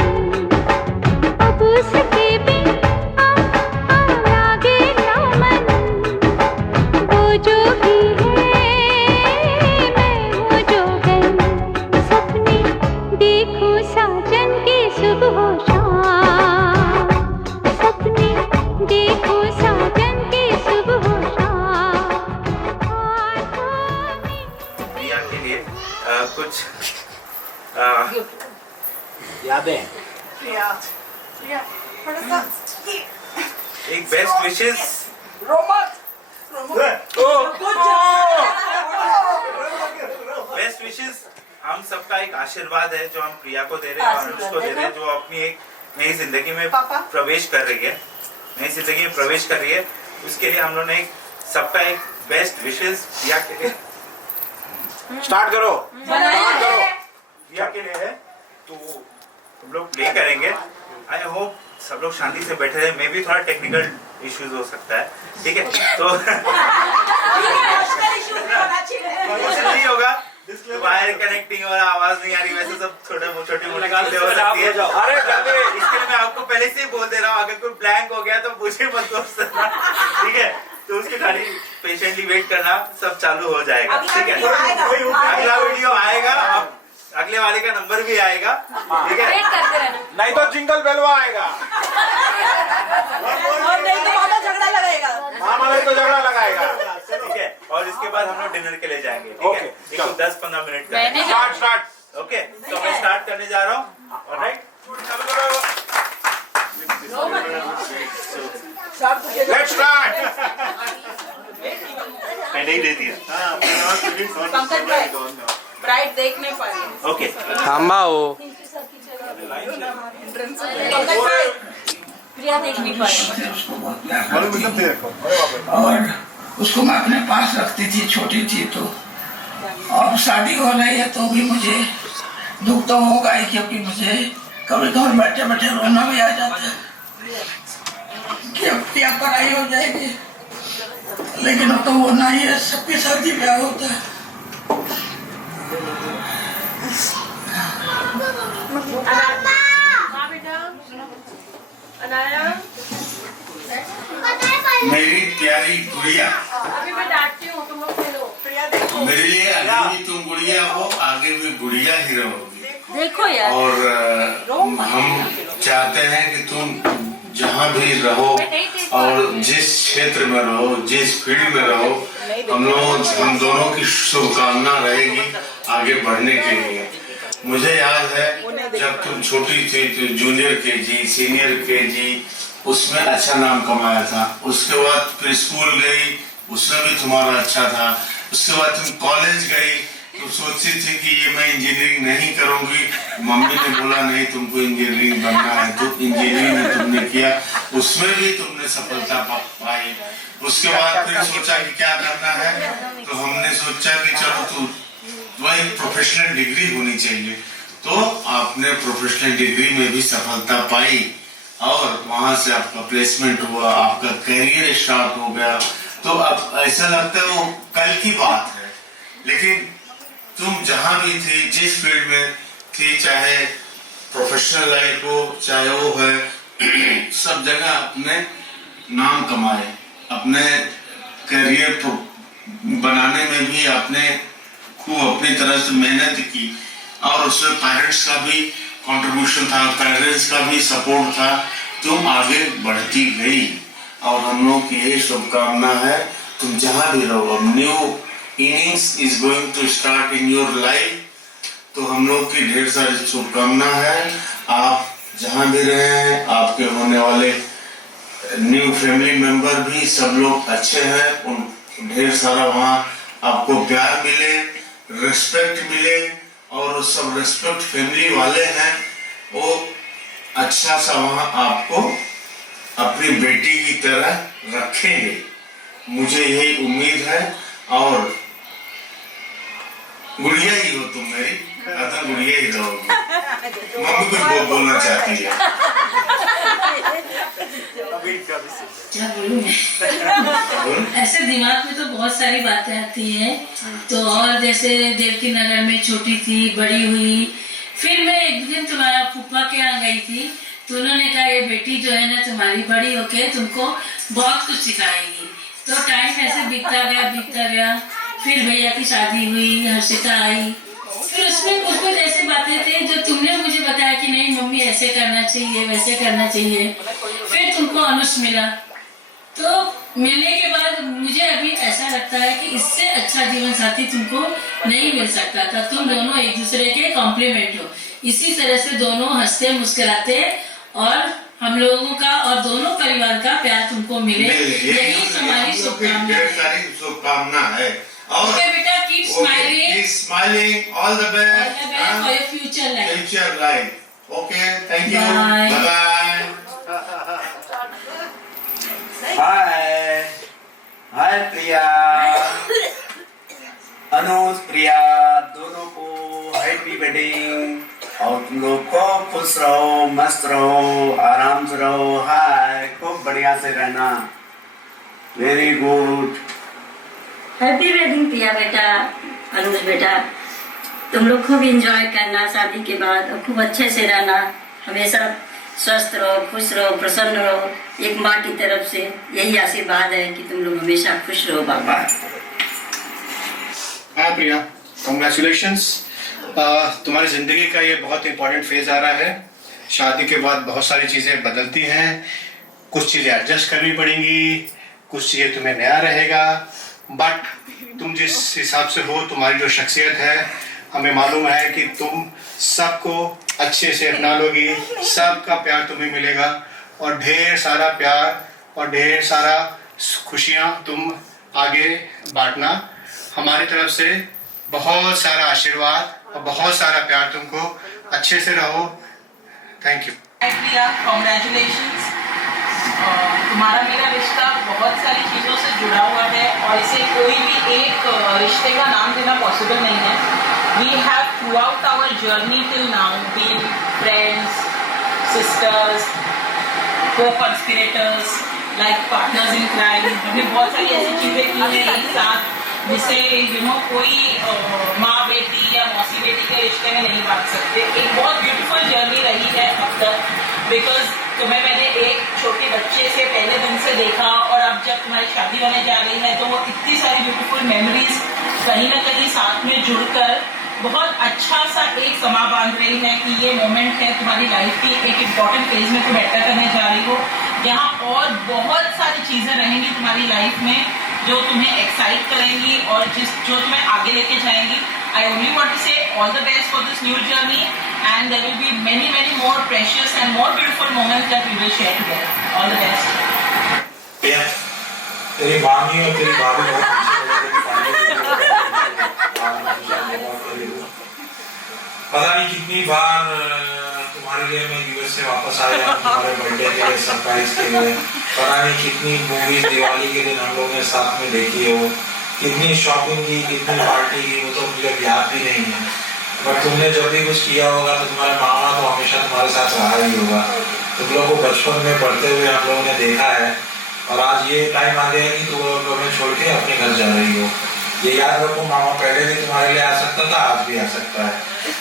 अब उसके बिन लागे ना मन, वो जोगी है मैं हूँ जोगन। सपने देखो साजन की सुबह शाम, सपने देखो साजन की सुबह शाम, हाथों में प्रिया के लिए कुछ यादें एक बेस्ट विशेष बेस्ट विशेष हम सबका एक आशीर्वाद है जो हम प्रिया को दे रहे हैं और अनुष को दे रहे हैं, जो अपनी एक नई जिंदगी में प्रवेश कर रही है, नई जिंदगी में प्रवेश कर रही है। उसके लिए हम लोगों ने सबका एक बेस्ट विशेष प्रिया के लिए स्टार्ट करो। प्रिया के लिए है, तो हम लोग प्ले करेंगे। आई होप सब लोग शांति से बैठे रहे, मे भी थोड़ा टेक्निकल इश्यूज हो सकता है, ठीक है? तो कुछ नहीं होगा, वायर कनेक्टिंग और आवाज नहीं आ रही, वैसे सब छोटे मोटी चीजें हो सकती है। अरे जाते इसके लिए मैं आपको पहले से ही बोल दे रहा हूँ, अगर कोई ब्लैंक हो गया तो मुझे मत दोस्त, ठीक है? तो उसके खाली पेशेंटली वेट करना, सब चालू हो जाएगा, ठीक है? अगला वीडियो आएगा, अगले वाले का नंबर भी आएगा, ठीक है? नहीं तो जिंगल बेलवा आएगा। हाँ मतलब तो झगड़ा लगाएगा। ठीक है, और इसके बाद हम लोग डिनर के लिए जाएंगे, ठीक है? 10-15 मिनट का स्टार्ट। ओके, तो मैं स्टार्ट करने जा रहा हूँ। Alright, let's start. मैंने ही दे दिया। ब्राइट देख नहीं पाए। ओके, थांबाओ प्रिया देख नहीं पाए। और उसको मैं अपने पास रखती थी, छोटी थी तो। अब शादी हो रही है तो भी मुझे दुख तो होगा ही, क्योंकि मुझे कभी कभी बैठे बैठे रोना भी आ जाता है कि अब क्या पढ़ाई हो जाएगी। लेकिन अब तो वो नहीं है, सबके शादी ब्याह होता है। मेरी प्यारी गुड़िया, अभी मैं डांटती हूँ, तुम लोग खेलो। प्रिया देखो, मेरे लिए अभी भी तुम गुड़िया हो, आगे भी गुड़िया ही रहोगी। देखो यार। और हम चाहते हैं कि तुम जहाँ भी रहो और जिस क्षेत्र में रहो, जिस फील्ड में रहो, हम दोनों की शुभकामना रहेगी आगे बढ़ने के लिए। मुझे याद है जब तुम छोटी थी तो जूनियर केजी, सीनियर केजी, उसमें अच्छा नाम कमाया था। उसके बाद फिर स्कूल गई, उसमें भी तुम्हारा अच्छा था। उसके बाद तुम कॉलेज गई तो सोचती थी कि ये मैं इंजीनियरिंग नहीं करूंगी। मम्मी ने बोला नहीं, तुमको इंजीनियरिंग बनना है, तो इंजीनियरिंग में तुमने किया, उसमें भी तुमने सफलता पाई। उसके बाद फिर सोचा कि क्या करना है, तो हमने सोचा कि चलो तो वही प्रोफेशनल डिग्री होनी चाहिए। तो आपने प्रोफेशनल डिग्री में भी सफलता पाई और वहां से आपका प्लेसमेंट हुआ, आपका करियर स्टार्ट हो गया। तो अब ऐसा लगता है वो कल की बात है, लेकिन तुम जहां भी थी, जिस फील्ड में थी, चाहे प्रोफेशनल लाइफ हो चाहे वो है, सब जगह अपने नाम कमाए, अपने करियर बनाने में भी आपने वो अपनी तरह से मेहनत की और उसमें पेरेंट्स का भी कंट्रीब्यूशन था, पेरेंट्स का भी सपोर्ट था, तुम आगे बढ़ती गई। और हम लोग की यही शुभकामना है, तुम जहाँ भी रहो, new innings is going to start in your life. तो हम लोग की ढेर सारी शुभकामना है। आप जहाँ भी रहे, आपके होने वाले न्यू फैमिली मेंबर भी सब लोग अच्छे हैं, उन ढेर सारा वहाँ आपको प्यार मिले, रिस्पेक्ट मिले, और सब रिस्पेक्ट फैमिली वाले हैं, वो अच्छा सा वहाँ आपको अपनी बेटी की तरह रखेंगे, मुझे यही उम्मीद है। और गुड़िया ही हो तुम मेरी, अतः गुड़िया ही रहोगी। मम्मी कुछ बोलना चाहती है। क्या बोलूं मैं? ऐसे दिमाग में तो बहुत सारी बातें आती हैं। तो और जैसे देवकी नगर में छोटी थी, बड़ी हुई, फिर मैं एक दिन तुम्हारा फूफा के यहाँ गई थी, तो उन्होंने कहा ये बेटी जो है ना तुम्हारी बड़ी होके तुमको बहुत कुछ सिखाएगी। तो टाइम ऐसे बीतता गया। फिर भैया की शादी हुई, हर्षिता आई, फिर उसमें कुछ कुछ ऐसे बातें थे जो तुमने मुझे बताया कि नहीं मम्मी ऐसे करना चाहिए, वैसे करना चाहिए। फिर तुमको अनुष मिला, तो मिलने के बाद मुझे अभी ऐसा लगता है कि इससे अच्छा जीवन साथी तुमको नहीं मिल सकता था। तुम दोनों एक दूसरे के कॉम्प्लीमेंट हो, इसी तरह से दोनों हंसते मुस्कुराते, और हम लोगों का और दोनों परिवार का प्यार तुमको मिले, यही हमारी शुभकामना है। और बेटा keep smiling, all the best for your future life. Okay, thank you, Bye. Bye bye. Hi Priya, Anuj Priya दोनों को हैप्पी वेडिंग, और तुम लोग खूब खुश रहो, मस्त रहो, आराम से रहो। हाय, खूब बढ़िया से रहना। Very good. हैप्पी वेडिंग प्रिया बेटा, अनुज बेटा, तुम लोग खूब एंजॉय करना शादी के बाद, और खूब अच्छे से रहना, हमेशा स्वस्थ रहो, खुश रहो, प्रसन्न रहो। एक माँ की तरफ से यही आशीर्वाद है कि तुम लोग हमेशा खुश रहो। बाबा हाय प्रिया, कॉन्ग्रेचुलेशंस। तुम्हारी जिंदगी का ये बहुत इंपॉर्टेंट फेज आ रहा है। शादी के बाद बहुत सारी चीजें बदलती हैं, कुछ चीजें एडजस्ट करनी पड़ेंगी, कुछ चीजें तुम्हें नया रहेगा, बट तुम जिस हिसाब से हो, तुम्हारी जो शख्सियत है, हमें मालूम है कि तुम सबको अच्छे से अपना लोगी, सबका प्यार तुम्हें मिलेगा, और ढेर सारा प्यार और ढेर सारा खुशियाँ तुम आगे बांटना। हमारी तरफ से बहुत सारा आशीर्वाद और बहुत सारा प्यार तुमको। अच्छे से रहो। Thank you. Priya, congratulations. तुम्हारा मेरा रिश्ता बहुत सारी चीज़ों से जुड़ा हुआ है, और इसे कोई भी एक रिश्ते का नाम देना पॉसिबल नहीं है। We have throughout our journey till now been friends, sisters, co-conspirators, like partners in crime. हमने बहुत सारी ऐसी चीज़ें की हैं एक साथ जिसे कोई माँ बेटी या मौसी बेटी के रिश्ते में नहीं बांट सकते। एक बहुत ब्यूटीफुल जर्नी रही है अब तक, बिकॉज तुम्हें मैंने एक छोटे बच्चे से पहले दिन से देखा, और अब जब तुम्हारी शादी होने जा रही है तो वो इतनी सारी ब्यूटीफुल मेमोरीज कहीं ना कहीं साथ में जुड़कर बहुत अच्छा सा एक समा बांध रही है कि ये मोमेंट है तुम्हारी लाइफ की एक इम्पॉर्टेंट फेज में तुम एंटर करने जा रही हो, जहाँ और बहुत सारी चीज़ें रहेंगी तुम्हारी लाइफ में जो तुम्हें एक्साइट करेंगी और जो तुम्हें आगे लेके जाएंगी। I only want to say all the best for this new journey, and there will be many more precious and more beautiful moments that we will share together. All the best. तेरी मामी और तेरी भाभी पता नहीं कितनी बार तुम्हारे लिए मैं यूएस से वापस आया तुम्हारे बर्थडे के लिए, सरप्राइज के लिए। पता नहीं कितनी मूवीज दिवाली के दिन हम लोगों ने साथ में देखी हो, कितनी शॉपिंग की, कितनी पार्टी की, वो तो मुझे याद भी नहीं है। पर तुमने जब भी कुछ किया होगा तो तुम्हारे मामा तो हमेशा तुम्हारे साथ रहा ही होगा। तुम लोग को बचपन में पढ़ते हुए हम लोगों ने देखा है, और आज ये टाइम आ गया कि तुम लोग हमें छोड़ के अपने घर जा रही हो। ये याद रखो, मामा पहले भी तुम्हारे लिए आ सकता था, आज भी आ सकता है।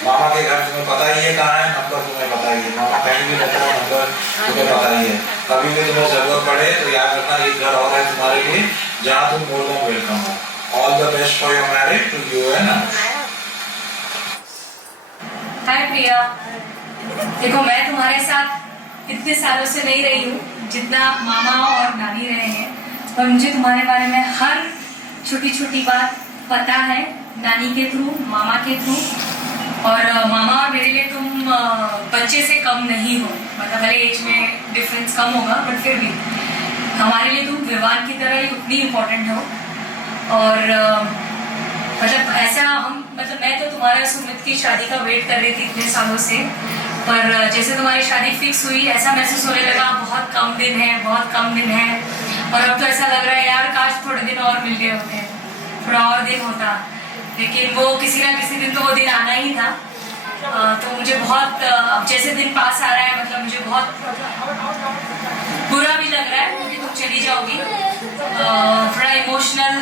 मामा के घर तुम्हें पता ही है कहाँ है, नंबर तुम्हें पता ही है, मामा कहीं भी रहता है, नंबर तुम्हें पता ही है। कभी भी तुम्हें जरूरत पड़े तो याद रखना, एक घर और है तुम्हारे लिए जहाँ तुम मोर देन वेलकम हो। All the best for your marriage to you, है ना। प्रिया, देखो मैं तुम्हारे साथ इतने सालों से नहीं रही हूँ जितना मामा और नानी रहे हैं, और मुझे तुम्हारे बारे में हर छोटी छोटी बात पता है, नानी के थ्रू, मामा के थ्रू। और मामा और मेरे लिए तुम बच्चे से कम नहीं हो, मतलब भले एज में डिफरेंस कम होगा बट फिर भी हमारे लिए तुम विवान की तरह ही उतनी इम्पोर्टेंट हो। और मतलब ऐसा मतलब मैं तो तुम्हारा सुमित की शादी का वेट कर रही थी इतने सालों से, पर जैसे तुम्हारी शादी फिक्स हुई ऐसा महसूस होने लगा बहुत कम दिन है, बहुत कम दिन है। और अब तो ऐसा लग रहा है यार काश थोड़े दिन और मिल गए होते, थोड़ा और दिन होता, लेकिन वो किसी ना किसी दिन तो वो दिन आना ही था। तो मुझे बहुत अब जैसे दिन पास आ रहा है, मतलब मुझे बहुत बुरा भी लग रहा है कि तुम चली जाओगी। थोड़ा इमोशनल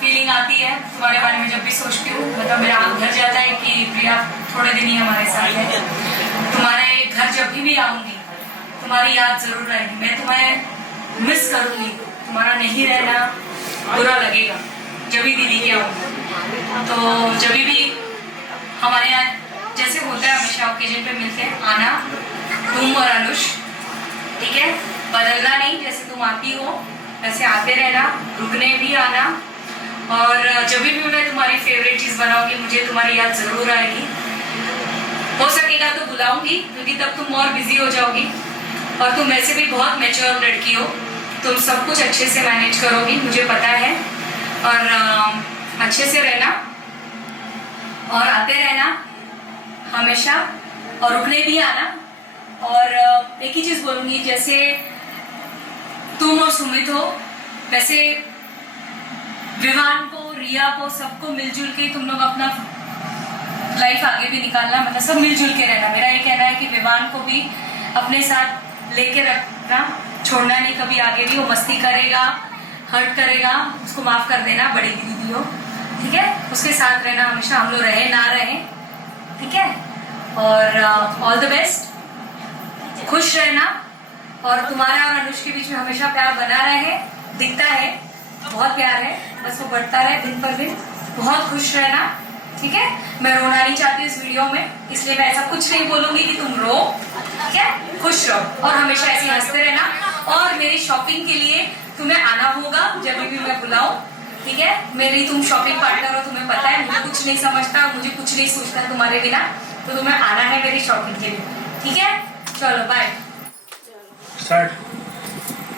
फीलिंग आती है तुम्हारे बारे में जब भी सोचती हूँ, मतलब मेरा आँख भर जाता है कि प्रिया थोड़े दिन ही हमारे साथ है। तुम्हारे घर जब भी आऊंगी तुम्हारी याद जरूर रहेगी, मैं तुम्हें मिस करूंगी, तुम्हारा नहीं रहना बुरा लगेगा जब भी दिल्ली के आऊंगी। तो जब भी हमारे यहाँ जैसे होता है हमेशा ओकेजन पे मिलते हैं, आना तुम और अनुष, ठीक है, बदलना नहीं, जैसे तुम आती हो वैसे आते रहना, रुकने भी आना। और जब भी मैं तुम्हारी फेवरेट चीज बनाऊंगी मुझे तुम्हारी याद जरूर आएगी। हो सकेगा तो बुलाऊंगी क्योंकि तब तुम और बिजी हो जाओगी, और तुम वैसे भी बहुत मैच्योर लड़की हो, तुम सब कुछ अच्छे से मैनेज करोगी मुझे पता है। और अच्छे से रहना और आते रहना हमेशा, और रुकने भी आना। और एक ही चीज बोलूंगी, जैसे तुम और सुमित हो वैसे विवान को, रिया को, सबको मिलजुल के तुम लोग अपना लाइफ आगे भी निकालना, मतलब सब मिलजुल के रहना। मेरा ये कहना है कि विवान को भी अपने साथ लेके रखना, छोड़ना नहीं कभी आगे भी। वो मस्ती करेगा, हर्ट करेगा, उसको माफ कर देना, बड़ी दीदी हो, ठीक है, उसके साथ रहना हमेशा, हम लोग रहे ना रहे, ठीक है। और ऑल द बेस्ट, खुश रहना, और तुम्हारा और अनुष के बीच में हमेशा प्यार बना रहे, दिखता है बहुत प्यार है, बस वो बढ़ता रहे दिन पर दिन। बहुत खुश रहना, ठीक है। मैं रोना नहीं चाहती इस वीडियो में, इसलिए मैं ऐसा कुछ नहीं बोलूंगी कि तुम रो, ठीक है, खुश रहो और हमेशा ऐसे हंसते रहना। और मेरी शॉपिंग के लिए तुम्हें आना होगा जब भी मैं बुलाऊं, ठीक है। मेरी तुम शॉपिंग पार्टनर हो, तुम्हें पता है मुझे कुछ नहीं समझता, मुझे कुछ नहीं सोचता तुम्हारे बिना, तो तुम्हें आना है मेरी शॉपिंग के लिए, ठीक है। चलो bye.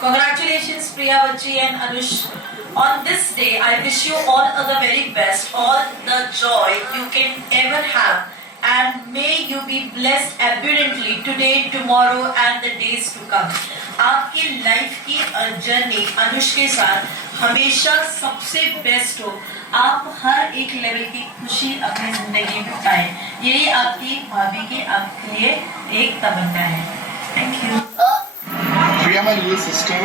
Congratulations Priya Bachchi and Anush. On this day, I wish you all the very best, all the joy you can ever have, and may you be blessed abundantly today, tomorrow, and the days to come. आपकी life की journey Anush के साथ हमेशा सबसे best हो, आप हर एक level की खुशी अपनी जिंदगी में पाए, यही आपकी भाभी की आपके लिए एक तमन्ना है। Thank you. Priya, my little sister,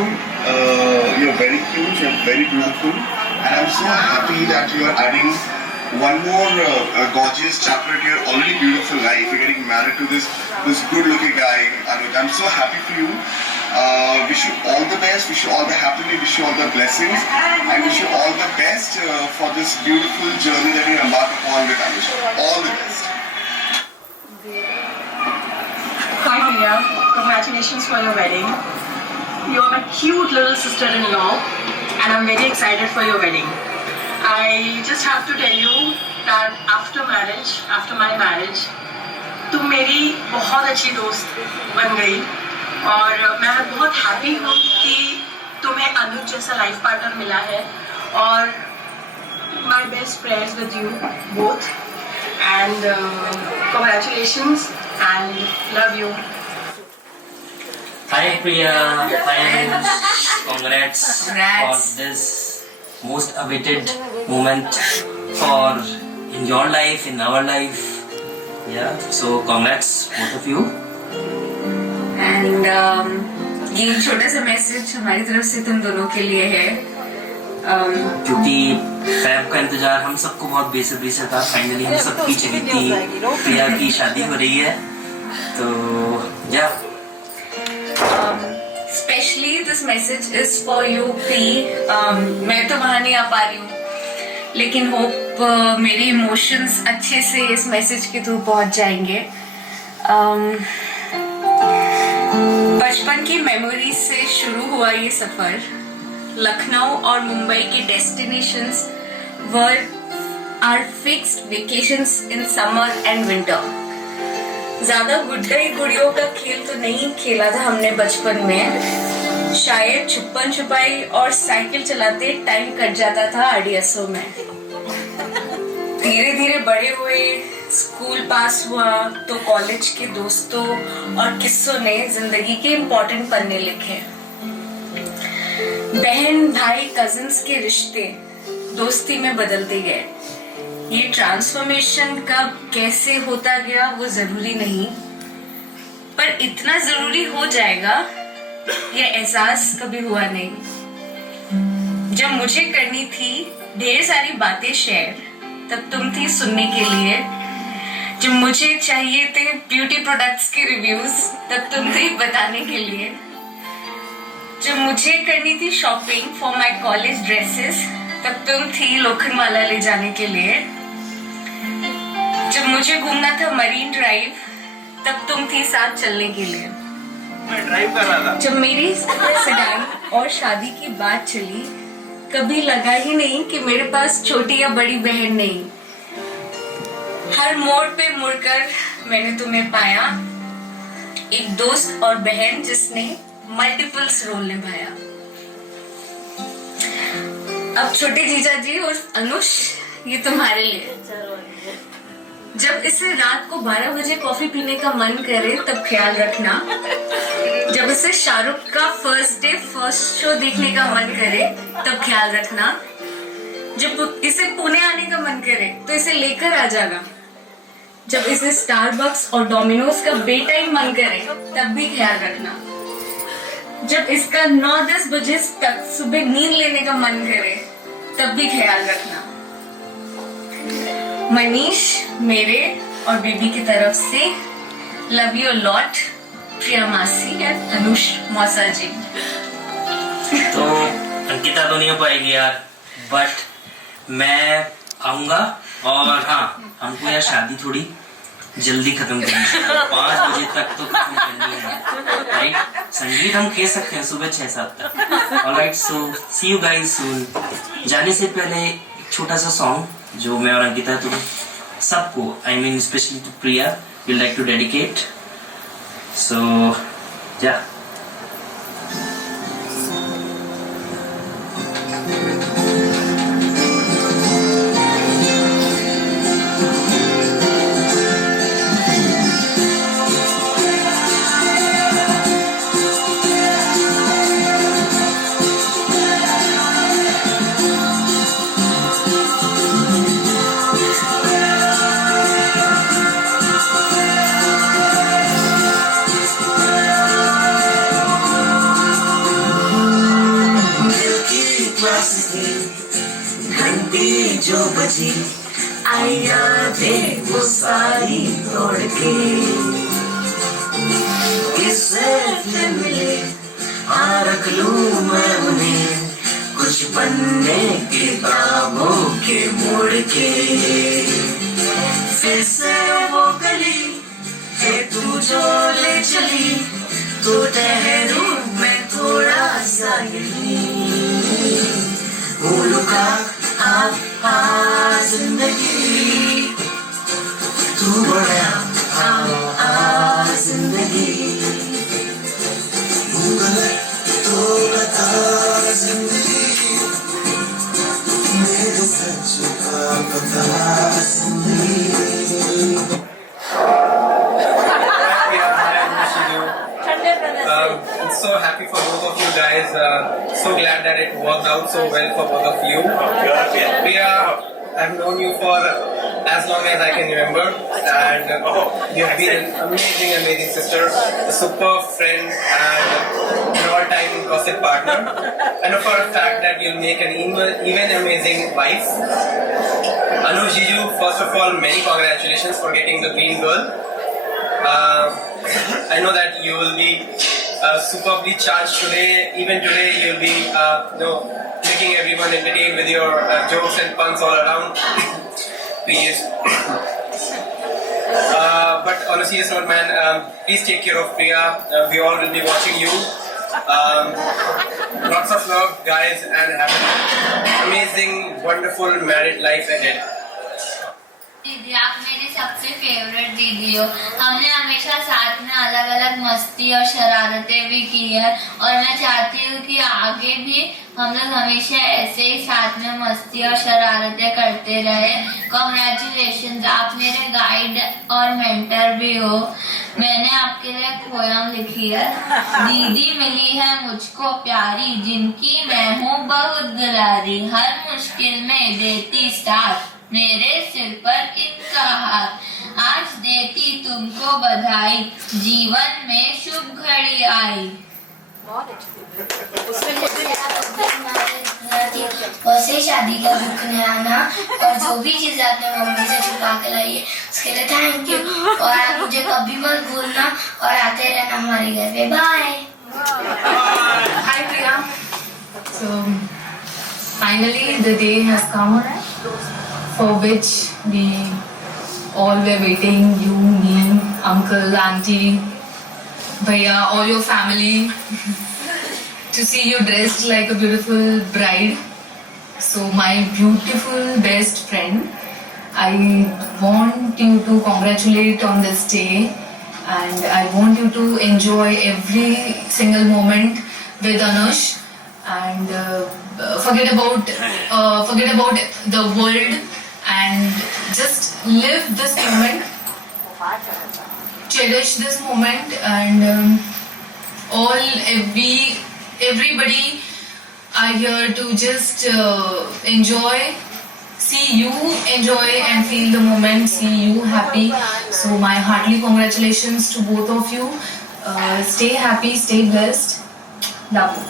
you're very cute, you're very beautiful, and I'm so happy that you are adding one more gorgeous chapter to your already beautiful life. You're getting married to this good-looking guy, Anuj. I'm so happy for you. Wish you all the best, wish you all the happiness, wish you all the blessings, and wish you all the best for this beautiful journey that you embark upon with Anuj. All the best. Hi Priya, congratulations for your wedding. You are my cute little sister-in-law and I'm very excited for your wedding. I just have to tell you that after my marriage, तुम मेरी बहुत अच्छी दोस्त बन गई, और मैं बहुत हैप्पी हूँ कि तुम्हें अनुज जैसा लाइफ पार्टनर मिला है, और my best prayers with you both, and congratulations and love you. Hi Priya, hi Anuj. Congrats for this most awaited moment for in your life, in our life. Yeah, so congrats both of you. And ये छोटा सा message हमारी तरफ से तुम दोनों के लिए है, क्योंकि फैब का इंतजार हम सबको बहुत बेसब्री से था। फाइनली हम सबकी चहेती प्रिया की शादी हो रही है, तो या specially this message is for U P. मैं तो वहाँ नहीं आ पा रही हूँ, लेकिन होप मेरे इमोशंस अच्छे से इस मैसेज के थ्रू पहुंच जाएंगे। बचपन की मेमोरीज से शुरू हुआ ये सफर। लखनऊ और मुंबई के destinations were are fixed vacations in summer and winter. ज्यादा गुड्डई गुड़ियों का खेल तो नहीं खेला था हमने बचपन में। शायद छुपन छुपाई और साइकिल चलाते टाइम कट जाता था आरडीएसओ में। धीरे धीरे बड़े हुए, स्कूल पास हुआ तो कॉलेज के दोस्तों और किस्सों ने जिंदगी के इम्पोर्टेंट पन्ने लिखे। बहन भाई कजिन्स के रिश्ते दोस्ती में बदलते गए। ये ट्रांसफॉर्मेशन कब कैसे होता गया वो जरूरी नहीं, पर इतना जरूरी हो जाएगा ये एहसास कभी हुआ नहीं। जब मुझे करनी थी ढेर सारी बातें शेयर, तब तुम थी सुनने के लिए। जब मुझे चाहिए थे ब्यूटी प्रोडक्ट्स के रिव्यूज, तब तुम थी बताने के लिए। जब मुझे करनी थी shopping for my college dresses, तब तुम थी लोखंडवाला ले जाने के लिए। जब मुझे घूमना था मरीन ड्राइव, तब तुम थी साथ चलने के लिए। मैं ड्राइव कर रहा था। जब मेरी सगाई और शादी की बात चली, कभी लगा ही नहीं कि मेरे पास छोटी या बड़ी बहन नहीं। हर मोड़ पे मुड़कर मैंने तुम्हें पाया, एक दोस्त और बहन जिसने मल्टीपल्स रोल निभाया। अब छोटे जीजा जी और अनुष, ये तुम्हारे लिए। जब इसे रात को 12 बजे कॉफी पीने का मन करे तब ख्याल रखना। जब इसे शाहरुख का फर्स्ट डे फर्स्ट शो देखने का मन करे तब ख्याल रखना। जब इसे पुणे आने का मन करे तो इसे लेकर आ जाना। जब इसे स्टारबक्स और डोमिनोज का बेटाइम मन करे तब भी ख्याल रखना। जब इसका 9-10 बजे तक सुबह नींद लेने का मन करे तब भी ख्याल रखना। मनीष मेरे और बेबी की तरफ से लव यू लॉट, प्रिया मासी एंड अनुष मौसा जी। तो अंकिता तो नहीं हो पाएगी यार, बट मैं आऊंगा। और हाँ, हमको यार शादी थोड़ी जल्दी खत्म करनी है, 5 बजे तक तो खत्म करनी है, राइट। संगीत हम कह सकते हैं सुबह 6-7 तक। Alright, so see you guys soon. जाने से पहले एक छोटा सा सॉन्ग जो मैं और अंकिता तुम सबको, I mean specially to Priya, we like to dedicate. So या घंटी जो बजी, आई यादें वो सारी तोड़ के, किससे फिर मिले हाँ रख लूं मैं उन्हें, कुछ पन्ने किताबों के मोड़ के। फिर से वो गली है तू जो ले चली, तो ठहरूं मैं थोड़ा सा यहीं, भूलू का जिंदगी तू बड़ा जिंदगी, तो बता जिंदगी मेरे सच का पता जिंदगी। So happy for both of you guys. So glad that it worked out so well for both of you. Priya, I've known you for as long as I can remember, and you've been an amazing sister, a superb friend, and an all-time gossip partner. I know for a fact that you'll make an even amazing wife. Anush Jiju, first of all, many congratulations for getting the green girl. I know that you will be superbly charged today. Even today, you'll be making everyone entertained with your jokes and puns all around. Please. But on a serious note, man, please take care of Priya. We all will be watching you. Lots of love, guys, and have an amazing, wonderful married life ahead. दीदी, आप मेरी सबसे favourite दीदी हो। हमने हमेशा साथ में अलग अलग मस्ती और शरारतें भी की है, और मैं चाहती हूँ कि आगे भी हम लोग हमेशा ऐसे ही साथ में मस्ती और शरारतें करते रहे। कॉन्ग्रेचुलेशन, आप मेरे गाइड और मेंटर भी हो। मैंने आपके लिए पोयम लिखी है। दीदी मिली है मुझको प्यारी, जिनकी मैं हूँ बहुत दुलारी, हर मुश्किल में देती साथ, मेरे सिर पर इनका हाथ, आज देती तुमको बधाई, जीवन में शुभ घड़ी आई। वैसे शादी का दुख न आना, और जो भी चीज आपने मम्मी से छुपा के लाई है उसके लिए थैंक यू, और आप मुझे कभी मत भूलना और आते रहना हमारे घर पे। Bye. Hi Priya. So finally the day has come for which we all were waiting, you, me, uncle, auntie, bhaiya, all your family, to see you dressed like a beautiful bride. So my beautiful best friend, I want you to congratulate on this day, and I want you to enjoy every single moment with Anush, and forget about the world and just live this moment, cherish this moment, and everybody are here to just enjoy, see you enjoy and feel the moment, see you happy. So my heartily congratulations to both of you. Stay happy, stay blessed. Love you.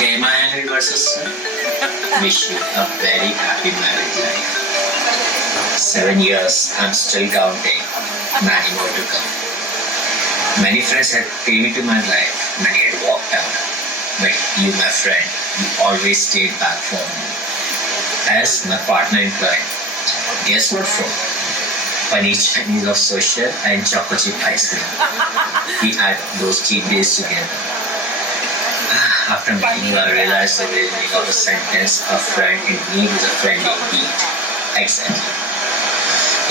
Okay, my angry versus wish you a very happy married life. 7 years, I'm still counting. Many more to come. Many friends had came into my life, many had walked out. But you, my friend, you always stayed back for me. As my partner in crime, guess what for? Paneer Chinese of social and chocolate chip ice cream. We had those cheap days together. After meeting you, I realized the meaning of the sentence, a friend in need is a friend indeed. Exactly.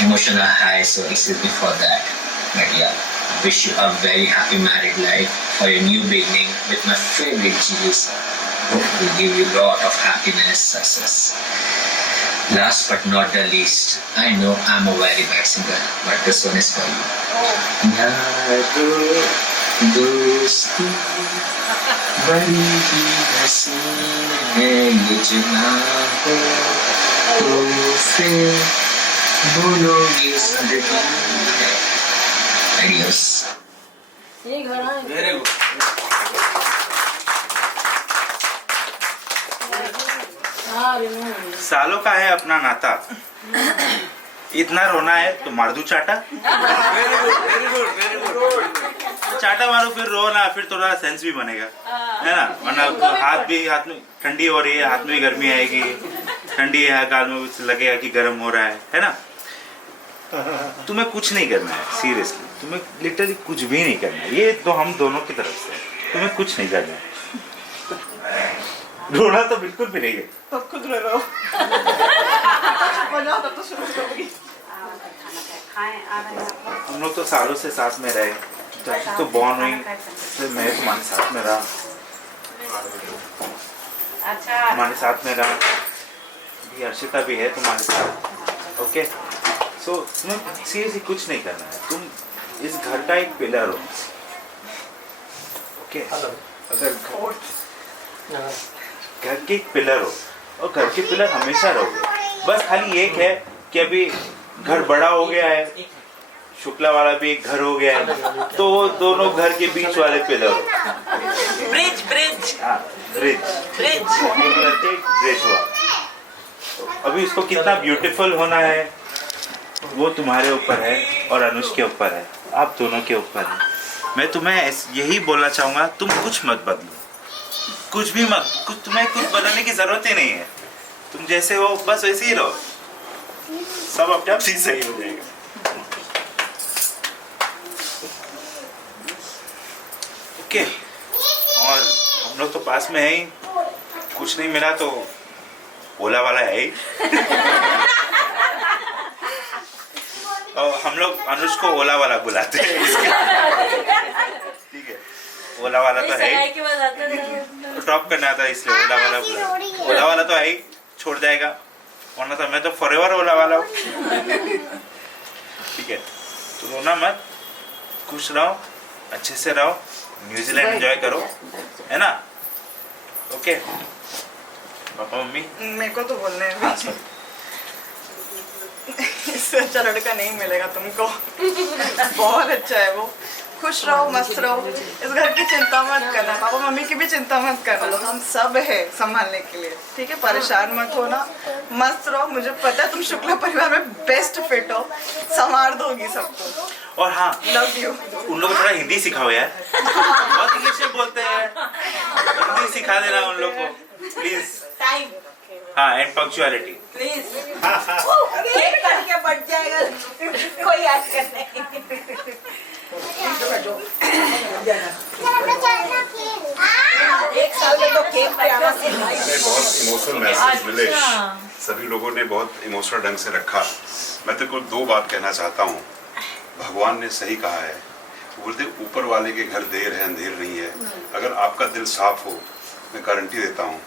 Emotional high, so excuse me for that. But yeah, wish you a very happy married life for your new beginning with my favorite Jesus. Hope will give you a lot of happiness, success. Last but not the least, I know I'm a very bad singer, but this one is for you. दोस्ती बड़ी ही हंसी है ये जुनाहो, तो फिर बोलोगे जिंदगी है। Adios. Very good. सालों का है अपना नाता, इतना रोना है तो मार दूं चाटा। चाटा मारो फिर रो ना, फिर थोड़ा सेंस भी बनेगा, है ना? वरना तो हाथ में ठंडी हो रही है, हाथ में गर्मी आएगी, ठंडी है गाल में लगेगा कि गर्म हो रहा है ना? तुम्हें कुछ नहीं करना है, सीरियसली तुम्हें लिटरली कुछ भी नहीं करना है। ये तो हम दोनों की तरफ से, तुम्हें कुछ नहीं करना है। रोना तो बिल्कुल भी नहीं है। तो खुद रो लो। तब तो शुरू करोगी। हम लोग तो सालों से साथ में रहे, जब तो बॉर्न हुई तो मैं तुम्हारे साथ में रहा, तुम्हारे साथ में रहा, भी अर्शिता भी है तुम्हारे साथ। ओके, सो तुम्हें सीरियसली कुछ नहीं करना है, तुम इस घर का एक पिलर हो। ओके, अगर घर के एक पिलर हो और घर के पिलर हमेशा रहोगे। बस खाली एक है कि अभी घर बड़ा हो गया है, शुक्ला वाला भी एक घर हो गया है, तो दोनों घर के बीच वाले पिलर हो। ब्रिज ब्रिज ब्रिज ब्रिज हुआ। अभी इसको कितना ब्यूटीफुल होना है वो तुम्हारे ऊपर है और अनुष के ऊपर है, आप दोनों के ऊपर है। मैं तुम्हें यही बोलना चाहूंगा, तुम कुछ मत बदलो, कुछ भी मत, तुम्हें कुछ बदलने की जरूरत ही नहीं है। तुम जैसे हो बस वैसे ही रहो, सब अपने आप ही सही हो जाएगा। ओके, और हम लोग तो पास में है ही, कुछ नहीं मिला तो ओला वाला है ही। और हम लोग अनुज को ओला वाला बुलाते हैं, ठीक है, ओला वाला तो है ही, तो ड्रॉप करना था इसलिए ओला वाला बुला। ओला वाला तो है ही, छोड़ जाएगा, वरना तो मैं तो फॉरएवर ओला वाला हूँ। ठीक है, तो रोना मत, खुश रहो, अच्छे से रहो, न्यूजीलैंड एंजॉय करो, है ना? ओके पापा मम्मी, मेरे को तो बोलने हैं। हाँ सर, इससे अच्छा लड़का नहीं मिलेगा तुमको। बहुत अच्छा है वो। खुश रहो, मस्त रहो, इस घर की चिंता मत करना, पापा मम्मी की भी चिंता मत करना, हम सब है संभालने के लिए, ठीक है? परेशान मत होना, मस्त रहो। मुझे पता है तुम शुक्ला परिवार में बेस्ट फिट हो, संभाल दोगी सबको। और हाँ, लव यू। उन लोगों को थोड़ा हिंदी सिखाओ यार, बहुत इंग्लिश में बोलते हैं, हिंदी सिखा देना उन लोग को प्लीज। हाँ, एंड पंक्चुअलिटी प्लीज। केक करके बढ़ जाएगा, कोई याद करने। एक साल में तो केक पे आना से बहुत इमोशनल मैसेज मिले, सभी लोगों ने बहुत इमोशनल ढंग से रखा। मैं तो कुल 2 बात कहना चाहता हूँ। भगवान ने सही कहा है, वो बोलते ऊपर वाले के घर देर है अंधेर नहीं है। अगर आपका दिल साफ हो, मैं गारंटी देता हूँ,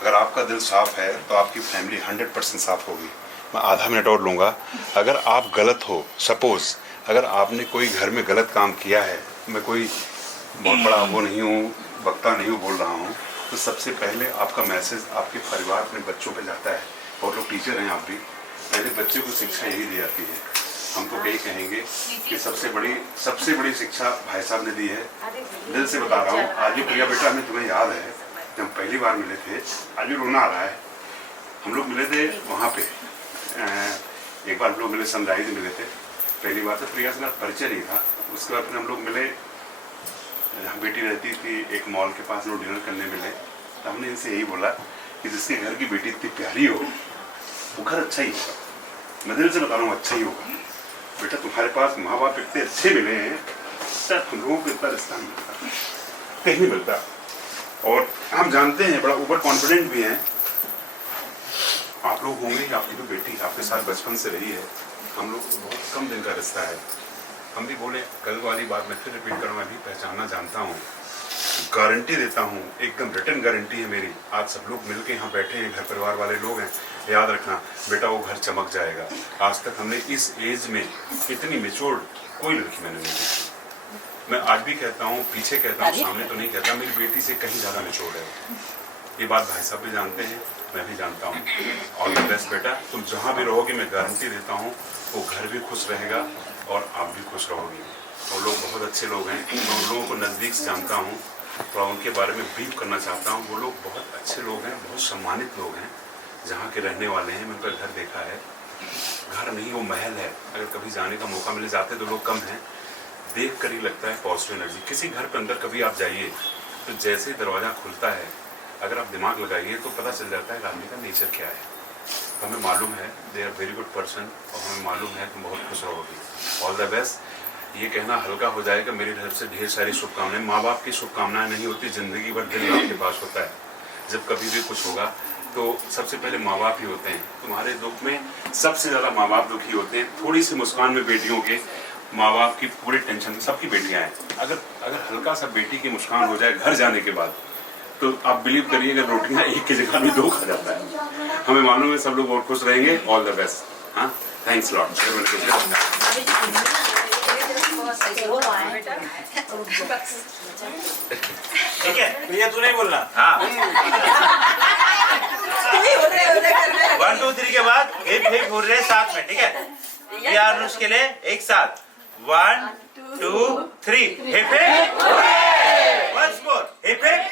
अगर आपका दिल साफ है तो आपकी फैमिली 100% साफ होगी। मैं आधा मिनट और लूँगा। अगर आप गलत हो, सपोज अगर आपने कोई घर में गलत काम किया है, मैं कोई बहुत बड़ा वो नहीं हूँ, वक्ता नहीं हूँ, बोल रहा हूँ, तो सबसे पहले आपका मैसेज आपके परिवार अपने बच्चों पे जाता है। और लोग टीचर हैं, आप भी पहले बच्चे को शिक्षा यही दी जाती है। हम तो यही कहेंगे कि सबसे बड़ी शिक्षा भाई साहब ने दी है। दिल से बता रहा हूँ, आज भी प्रिया बेटा हमें तुम्हें याद है जब हम पहली बार मिले थे, आज भी रोना आ रहा है। हम लोग मिले थे वहाँ पे, एक बार हम लोग मिले, सनराइज मिले थे पहली बार। तो प्रिया से मेरा परिचय नहीं था। उसके बाद फिर हम लोग मिले, जहाँ बेटी रहती थी एक मॉल के पास, लोग डिनर करने मिले। तो हमने इनसे यही बोला कि जिसके घर की बेटी इतनी प्यारी हो वो घर अच्छा ही होगा। मैं दिल से बता रहा हूँ, अच्छा ही होगा। बेटा तुम्हारे पास माँ बाप इतने अच्छे मिले हैं, शायद हम लोगों को इतना रिश्ता नहीं मिलता, कहीं नहीं मिलता। और हम जानते हैं बड़ा ओवर कॉन्फिडेंट भी हैं आप लोग होंगे कि आपकी तो बेटी आपके साथ बचपन से रही है। हम लोग बहुत कम दिन का रिश्ता है। हम भी बोले, कल वाली बात मैं फिर रिपीट करूँ, मैं भी पहचानना जानता हूँ, गारंटी देता हूँ, एकदम रिटर्न गारंटी है मेरी। आज सब लोग मिलके यहाँ बैठे हैं, घर परिवार वाले लोग हैं, याद रखना बेटा वो घर चमक जाएगा। आज तक हमने इस एज में इतनी मेच्योर्ड कोई लड़की मैंने नहीं देखी। मैं आज भी कहता हूँ, पीछे कहता हूँ, सामने तो नहीं कहता, मेरी बेटी से कहीं ज़्यादा मेच्योर्ड है। ये बात भाई साहब भी जानते हैं, मैं भी जानता हूँ। ऑल द बेस्ट बेटा, तुम जहाँ भी रहोगे मैं गारंटी देता हूँ वो घर भी खुश रहेगा और आप भी खुश रहोगे। वो लोग बहुत अच्छे लोग हैं, मैं उन लोगों को नज़दीक से जानता हूँ, थोड़ा उनके बारे में ब्रीफ करना चाहता हूँ। वो लोग बहुत अच्छे लोग हैं, बहुत सम्मानित लोग हैं, जहाँ के रहने वाले हैं। मैं उनका घर देखा है, घर नहीं वो महल है। अगर कभी जाने का मौका मिले, जाते तो लोग कम हैं, देख कर ही लगता है पॉजिटिव एनर्जी। किसी घर के अंदर कभी आप जाइए तो जैसे ही दरवाज़ा खुलता है, अगर आप दिमाग लगाइए तो पता चल जाता है कि आदमी का नेचर क्या है। हमें मालूम है they are very good person, और हमें मालूम है तुम बहुत खुश रहोगी। All the best. ये कहना हल्का हो जाएगा, मेरी तरफ से ढेर सारी शुभकामनाएं। माँ बाप की शुभकामनाएं नहीं होती, जिंदगी भर दिल आपके पास होता है। जब कभी भी कुछ होगा तो सबसे पहले माँ बाप ही होते हैं। तुम्हारे दुख में सबसे ज़्यादा माँ बाप दुखी होते हैं। थोड़ी सी मुस्कान में बेटियों के माँ बाप की पूरी टेंशन, सबकी बेटियाँ हैं। अगर हल्का सा बेटी की मुस्कान हो जाए घर जाने के बाद, तो आप बिलीव करिए अगर रोटियां एक की जगह में 2 खा जाता है। हमें मालूम है सब लोग बहुत खुश रहेंगे। All the best. हाँ, थैंक्स लॉट। ठीक है भैया, तू नहीं बोलना। हाँ 1 2 3 के बाद हिप हिप हो रहे साथ में, ठीक है? प्रिया अनुज के लिए एक साथ 1 2 3 hip hip. Once more hip hip.